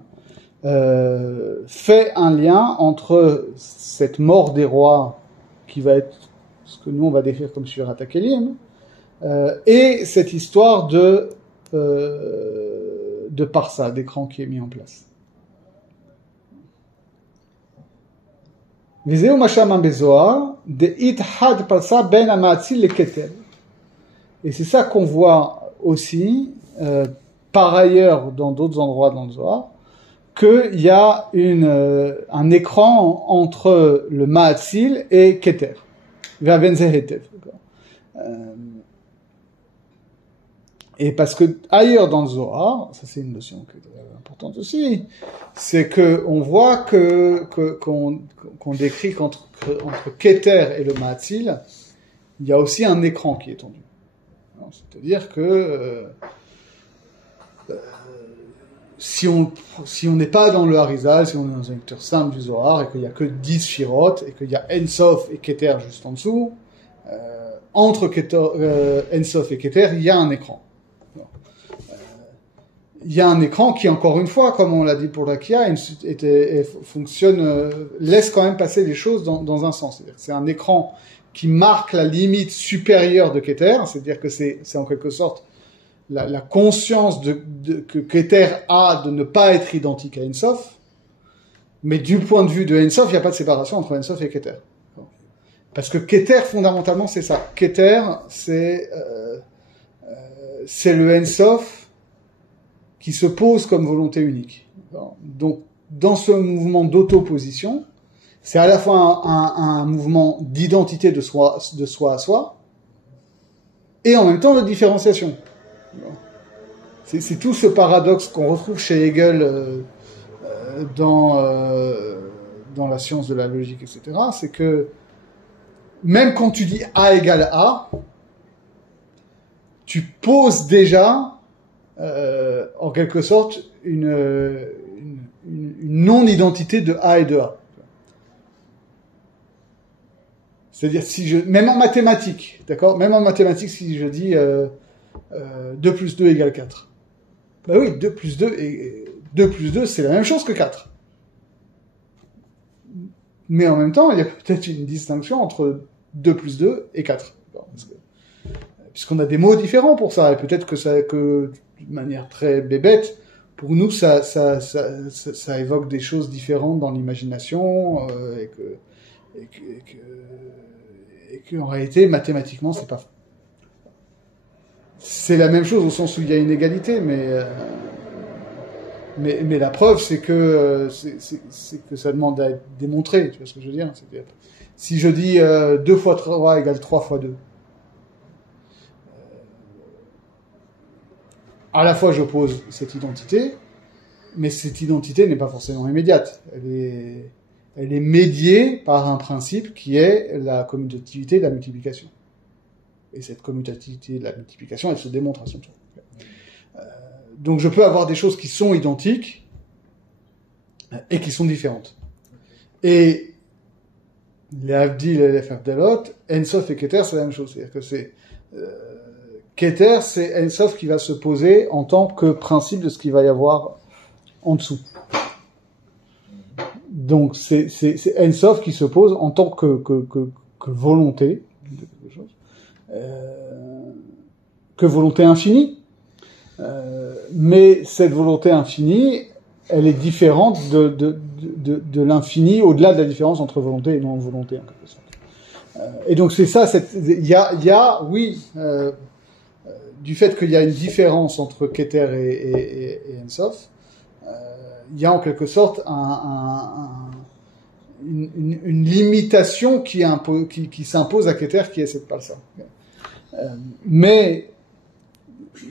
fait un lien entre cette mort des rois, qui va être ce que nous on va décrire comme Shirat HaKelim, et cette histoire de parsa, d'écran qui est mis en place. Vizeu masham bezoar de ithad parsa ben amatzil le keter. Et c'est ça qu'on voit aussi par ailleurs dans d'autres endroits dans le Zohar, qu'il y a un écran entre le Ma'atzil et Keter. Et parce que ailleurs dans le Zohar, ça c'est une notion qui est importante aussi, c'est que on voit qu'on décrit qu'entre Keter et le Ma'atzil, il y a aussi un écran qui est tendu. C'est-à-dire que si on n'est pas dans le Harizal, si on est dans un lecteur simple du Zohar, et qu'il n'y a que 10 Shirot, et qu'il y a Ensof et Keter juste en dessous, entre Ensof et Keter, il y a un écran. Il y a un écran qui, encore une fois, comme on l'a dit pour la Kia, fonctionne, laisse quand même passer les choses dans un sens. C'est un écran qui marque la limite supérieure de Keter, c'est-à-dire que c'est en quelque sorte la conscience que Keter a de ne pas être identique à Ensof, mais du point de vue de Ensof, il n'y a pas de séparation entre Ensof et Keter. Parce que Keter, fondamentalement, c'est ça. Keter, c'est le Ensof qui se pose comme volonté unique. Donc, dans ce mouvement d'autoposition, c'est à la fois un mouvement d'identité de soi à soi, et en même temps de différenciation. C'est tout ce paradoxe qu'on retrouve chez Hegel dans la science de la logique, etc. C'est que même quand tu dis A égale A, tu poses déjà, en quelque sorte, une non-identité de A et de A. C'est-à-dire, même en mathématiques, d'accord? Même en mathématiques, si je dis 2 plus 2 égale 4. Bah oui, 2 plus 2, c'est la même chose que 4. Mais en même temps, il y a peut-être une distinction entre 2 plus 2 et 4. Puisqu'on a des mots différents pour ça, et peut-être que d'une manière très bébête, pour nous, ça évoque des choses différentes dans l'imagination, et qu'en réalité, mathématiquement, c'est pas. C'est la même chose au sens où il y a une égalité, mais la preuve, c'est que ça demande à être démontré. Tu vois ce que je veux dire? Si je dis 2 fois 3 égale 3 fois 2, à la fois j'oppose cette identité, mais cette identité n'est pas forcément immédiate. Elle est médiée par un principe qui est la commutativité de la multiplication. Et cette commutativité de la multiplication, elle se démontre à son tour. Donc je peux avoir des choses qui sont identiques et qui sont différentes. Et les Havdil et les Fabdelot, Ensof et Keter, c'est la même chose. C'est-à-dire que Keter, c'est Ensof qui va se poser en tant que principe de ce qu'il va y avoir en dessous. Donc c'est Ensof qui se pose en tant que volonté, que volonté infinie. Mais cette volonté infinie, elle est différente de l'infini, au-delà de la différence entre volonté et non-volonté, en quelque sorte. Et donc c'est ça, il y a, du fait qu'il y a une différence entre Keter et Ensof, il y a en quelque sorte une limitation qui s'impose à Keter, qui est cette palsa. Mais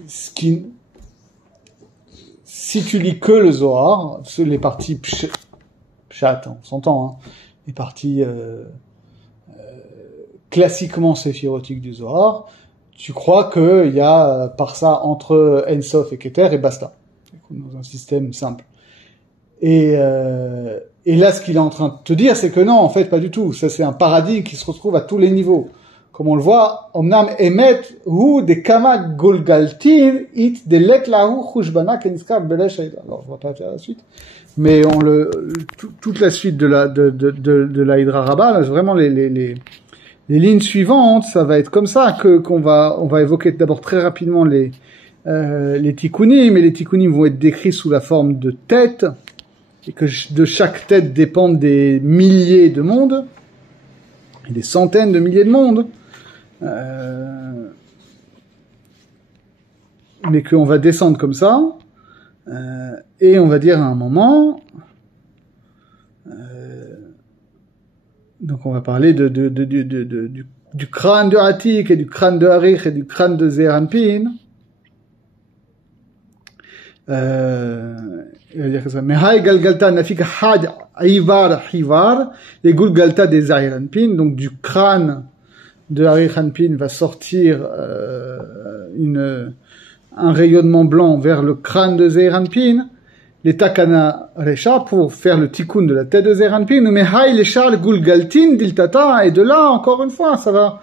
si tu lis que le Zohar, les parties pshat, on s'entend, hein, les parties classiquement séphirotiques du Zohar, tu crois qu'il y a par ça entre Ensof et Keter et basta, dans un système simple. Et là, ce qu'il est en train de te dire, c'est que non, en fait, pas du tout. Ça, c'est un paradigme qui se retrouve à tous les niveaux. Comme on le voit, Omnam Emet hu de kama golgaltin it de let lahu chushbana keniskar belesh. Alors, je ne vais pas faire la suite, mais toute la suite de la Hydra Rabbah, vraiment les lignes suivantes, ça va être comme ça qu'on va évoquer d'abord très rapidement les tikkunim, et les tikkunim vont être décrits sous la forme de têtes, et que de chaque tête dépendent des milliers de mondes, et des centaines de milliers de mondes, mais qu'on va descendre comme ça, et on va dire à un moment, donc on va parler du crâne de Atik, et du crâne de Arich, et du crâne de Zeir Anpin. Il va dire que ça. Mais hay galgalta nafik had ivar hivar, les gulgalta des Zeir Anpin, donc du crâne de Arich Anpin va sortir un rayonnement blanc vers le crâne de Zeir Anpin, les Takana Recha pour faire le tikkun de la tête de Zeir Anpin, mais hay les Charles Gulgaltin d'Iltata, et de là encore une fois ça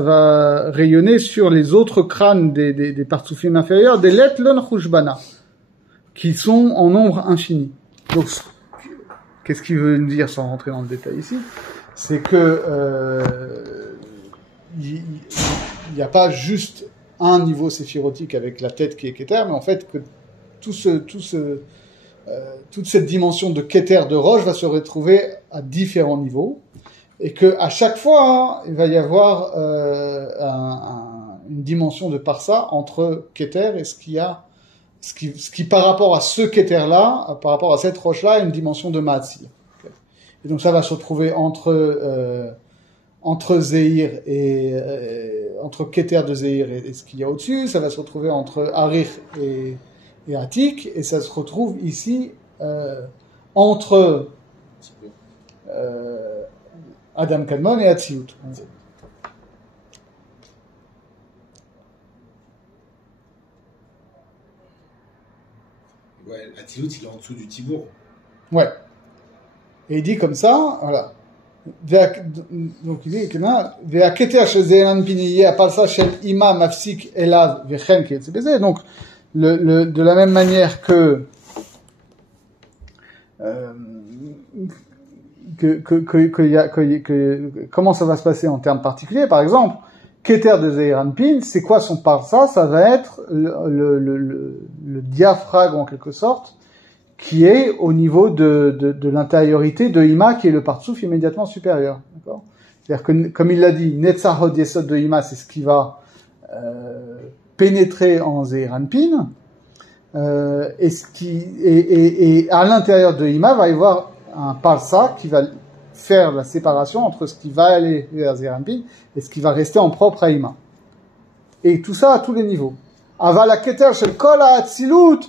va rayonner sur les autres crânes des partsoufim inférieurs, des Let Lon Chushbana, qui sont en nombre infini. Donc, qu'est-ce qu'il veut nous dire sans rentrer dans le détail ici? C'est que il n'y a pas juste un niveau séphirotique avec la tête qui est Keter, mais en fait que toute cette dimension de Keter de Roche va se retrouver à différents niveaux, et que à chaque fois il va y avoir une dimension de parsa entre Keter et ce qui par rapport à ce Keter là, par rapport à cette roche là, a une dimension de Mahatzil. Et donc ça va se retrouver entre entre Zéhir et entre Keter de Zéhir et ce qu'il y a au-dessus, ça va se retrouver entre Arich et Atik, et ça se retrouve ici entre Adam Kadmon et Hatzilut. Ouais, Hatzilut, il est en dessous du Tibour. Ouais. Et il dit comme ça, voilà. Donc il dit que donc de la même manière que comment ça va se passer en termes particuliers, par exemple, Keter de Zeir Anpin, c'est quoi son parsa? Ça va être le diaphragme en quelque sorte, qui est au niveau de l'intériorité de Ima, qui est le partsouf immédiatement supérieur. D'accord? C'est-à-dire que, comme il l'a dit, Netzahod Yesod de Ima, c'est ce qui va pénétrer en Zeir Anpin, et à l'intérieur de Ima va y avoir un parsa qui va faire la séparation entre ce qui va aller vers Zeir Anpin et ce qui va rester en propre à Ima. Et tout ça à tous les niveaux. Aval haketer shel kol ha'atzilut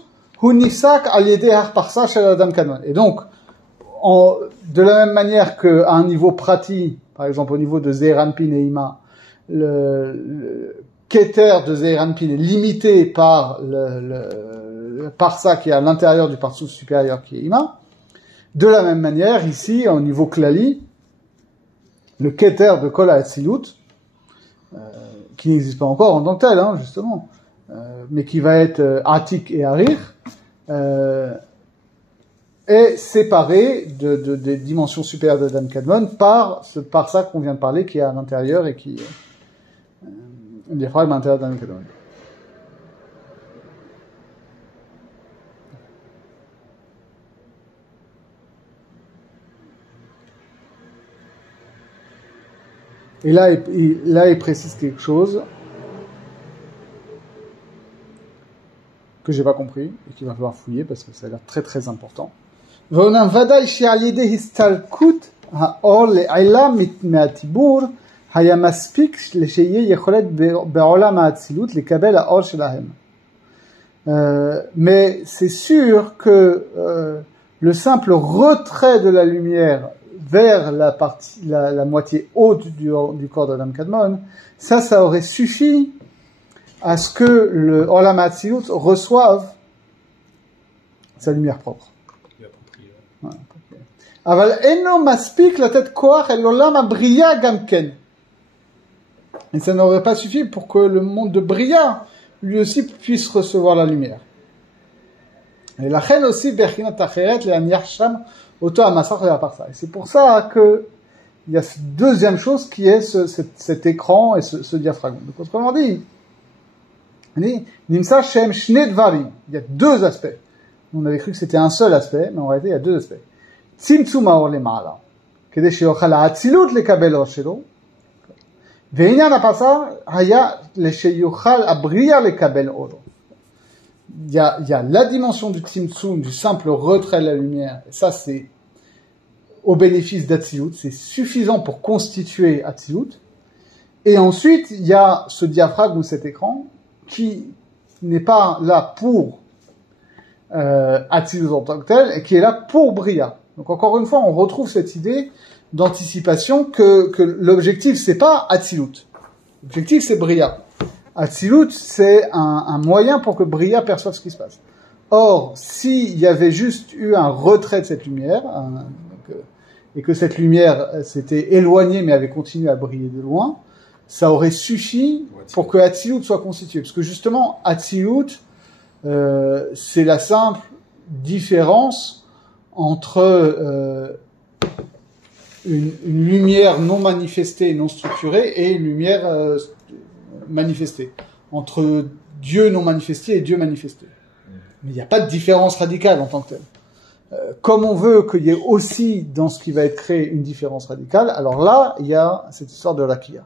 hu nifsak al yedei harparsa shel Adam Kadmon. Et donc, de la même manière qu'à un niveau prati, par exemple au niveau de Zeir Anpin et Ima, le keter de Zeir Anpin est limité par le parsa qui est à l'intérieur du parsouf supérieur qui est Ima. De la même manière, ici, au niveau klali, le keter de kol ha'atzilut, qui n'existe pas encore en tant que tel, hein, justement, mais qui va être Atik et Arir, est séparé des dimensions supérieures d'Adam Kadmon par ça qu'on vient de parler, qui est à l'intérieur et qui est un diaphragme à l'intérieur d'Adam Kadmon. Et là, il précise quelque chose que j'ai pas compris et qu'il va falloir fouiller parce que ça a l'air très très important. Mais c'est sûr que le simple retrait de la lumière vers la moitié haute du corps d'Adam Kadmon, ça aurait suffi à ce que le Olam HaAtzilut reçoive sa lumière propre. Aval eno maspik latet koach el Olam HaBriya gamken. Et ça n'aurait pas suffi pour que le monde de Bria, lui aussi, puisse recevoir la lumière. Et la chen aussi berchinat acheret le'aniach sham Auto à Massach et à Parsa. Et c'est pour ça que il y a cette deuxième chose qui est cet écran et ce diaphragme. Donc, autrement dit, Nimsa Shem Shne Dvarim. Il y a deux aspects. On avait cru que c'était un seul aspect, mais en réalité, il y a deux aspects. Tzimtzum haor lema'ala. Kede sheyochal ha'atzilut lekabel or shelo. Ve'inyan ha'parsa haya lesheyochal ha'briya lekabel or. Il y a la dimension du Tzimtzum, du simple retrait de la lumière, et ça c'est au bénéfice d'Hatzilut, c'est suffisant pour constituer Hatzilut. Et ensuite, il y a ce diaphragme ou cet écran qui n'est pas là pour Hatzilut en tant que tel, et qui est là pour Bria. Donc encore une fois, on retrouve cette idée d'anticipation que l'objectif c'est pas Hatzilut, l'objectif c'est Bria. Hatzilut, c'est un moyen pour que Bria perçoive ce qui se passe. Or, s'il y avait juste eu un retrait de cette lumière, et que cette lumière s'était éloignée mais avait continué à briller de loin, ça aurait suffi pour que Hatzilut soit constitué. Parce que justement, Hatzilut, c'est la simple différence entre une lumière non manifestée et non structurée et une lumière manifesté, entre Dieu non manifesté et Dieu manifesté. Mais il n'y a pas de différence radicale en tant que telle. Comme on veut qu'il y ait aussi dans ce qui va être créé une différence radicale, alors là, il y a cette histoire de l'Akia.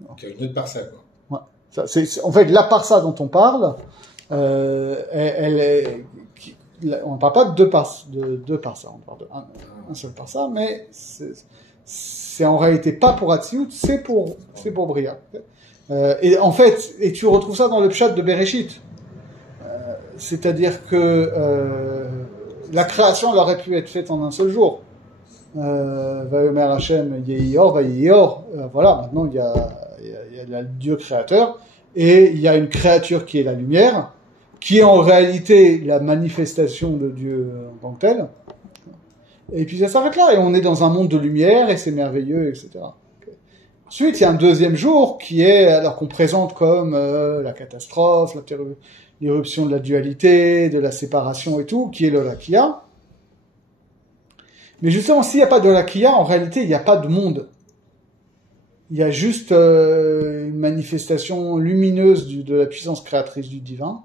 Donc il y a une autre parsa, quoi. Ouais. Ça, en fait, la parsa dont on parle, on ne parle pas de deux parsa, on parle d'un seul parsa, mais c'est en réalité pas pour Hatzilut, c'est pour Bria. Et en fait, et tu retrouves ça dans le pshat de Bereshit. C'est-à-dire que la création, elle aurait pu être faite en un seul jour. Vayomer Hashem Yehior, Vayehior. Voilà, maintenant il y a le Dieu créateur et il y a une créature qui est la lumière, qui est en réalité la manifestation de Dieu en tant que tel. Et puis ça s'arrête là, et on est dans un monde de lumière, et c'est merveilleux, etc. Ensuite, il y a un deuxième jour qui est, alors qu'on présente comme la catastrophe, l'irruption de la dualité, de la séparation et tout, qui est le Lakia. Mais justement, s'il n'y a pas de Lakia, en réalité, il n'y a pas de monde. Il y a juste une manifestation lumineuse de la puissance créatrice du divin,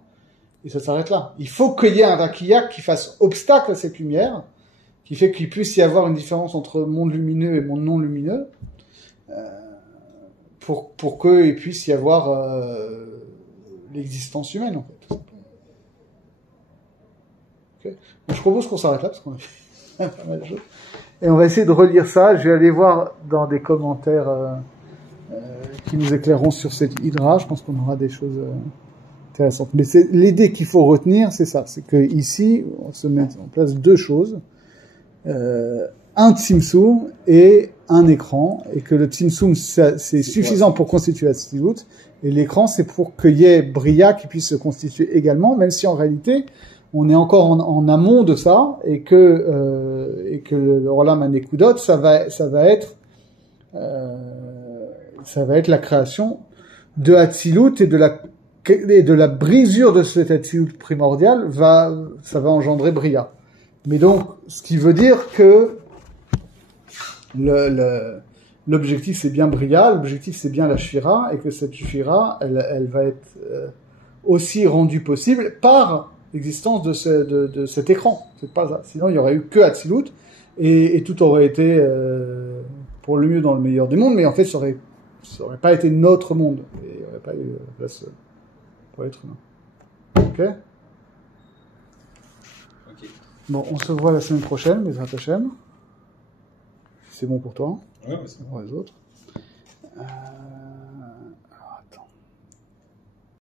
et ça s'arrête là. Il faut qu'il y ait un Lakia qui fasse obstacle à cette lumière, qui fait qu'il puisse y avoir une différence entre monde lumineux et monde non lumineux, pour qu'il puisse y avoir l'existence humaine, en fait. Okay. Donc, je propose qu'on s'arrête là, parce qu'on a fait pas mal de choses. Et on va essayer de relire ça. Je vais aller voir dans des commentaires qui nous éclaireront sur cette hydra. Je pense qu'on aura des choses intéressantes. Mais c'est l'idée qu'il faut retenir, c'est ça. C'est que ici, on se met en place deux choses. Un Tzimtzum et un écran, et que le Tzimtzum c'est suffisant pour constituer Hatzilut, et l'écran c'est pour qu'il y ait Bria qui puisse se constituer également, même si en réalité on est encore en amont de ça, et que le Olam HaNekudot ça va être la création de Hatzilut et de la brisure de cet Hatzilut primordial ça va engendrer Bria. Mais donc, ce qui veut dire que l'objectif c'est bien Bria, l'objectif c'est bien la Shvira, et que cette Shvira, elle va être aussi rendue possible par l'existence de cet écran. C'est pas ça. Sinon, il y aurait eu que Hatzilut, et tout aurait été pour le mieux dans le meilleur des mondes, mais en fait, ça aurait pas été notre monde, et il n'y aurait pas eu place pour l'être humain. Ok? Bon, on se voit la semaine prochaine, Bezrat Hashem. C'est bon pour toi. Ouais, c'est bon pour les autres.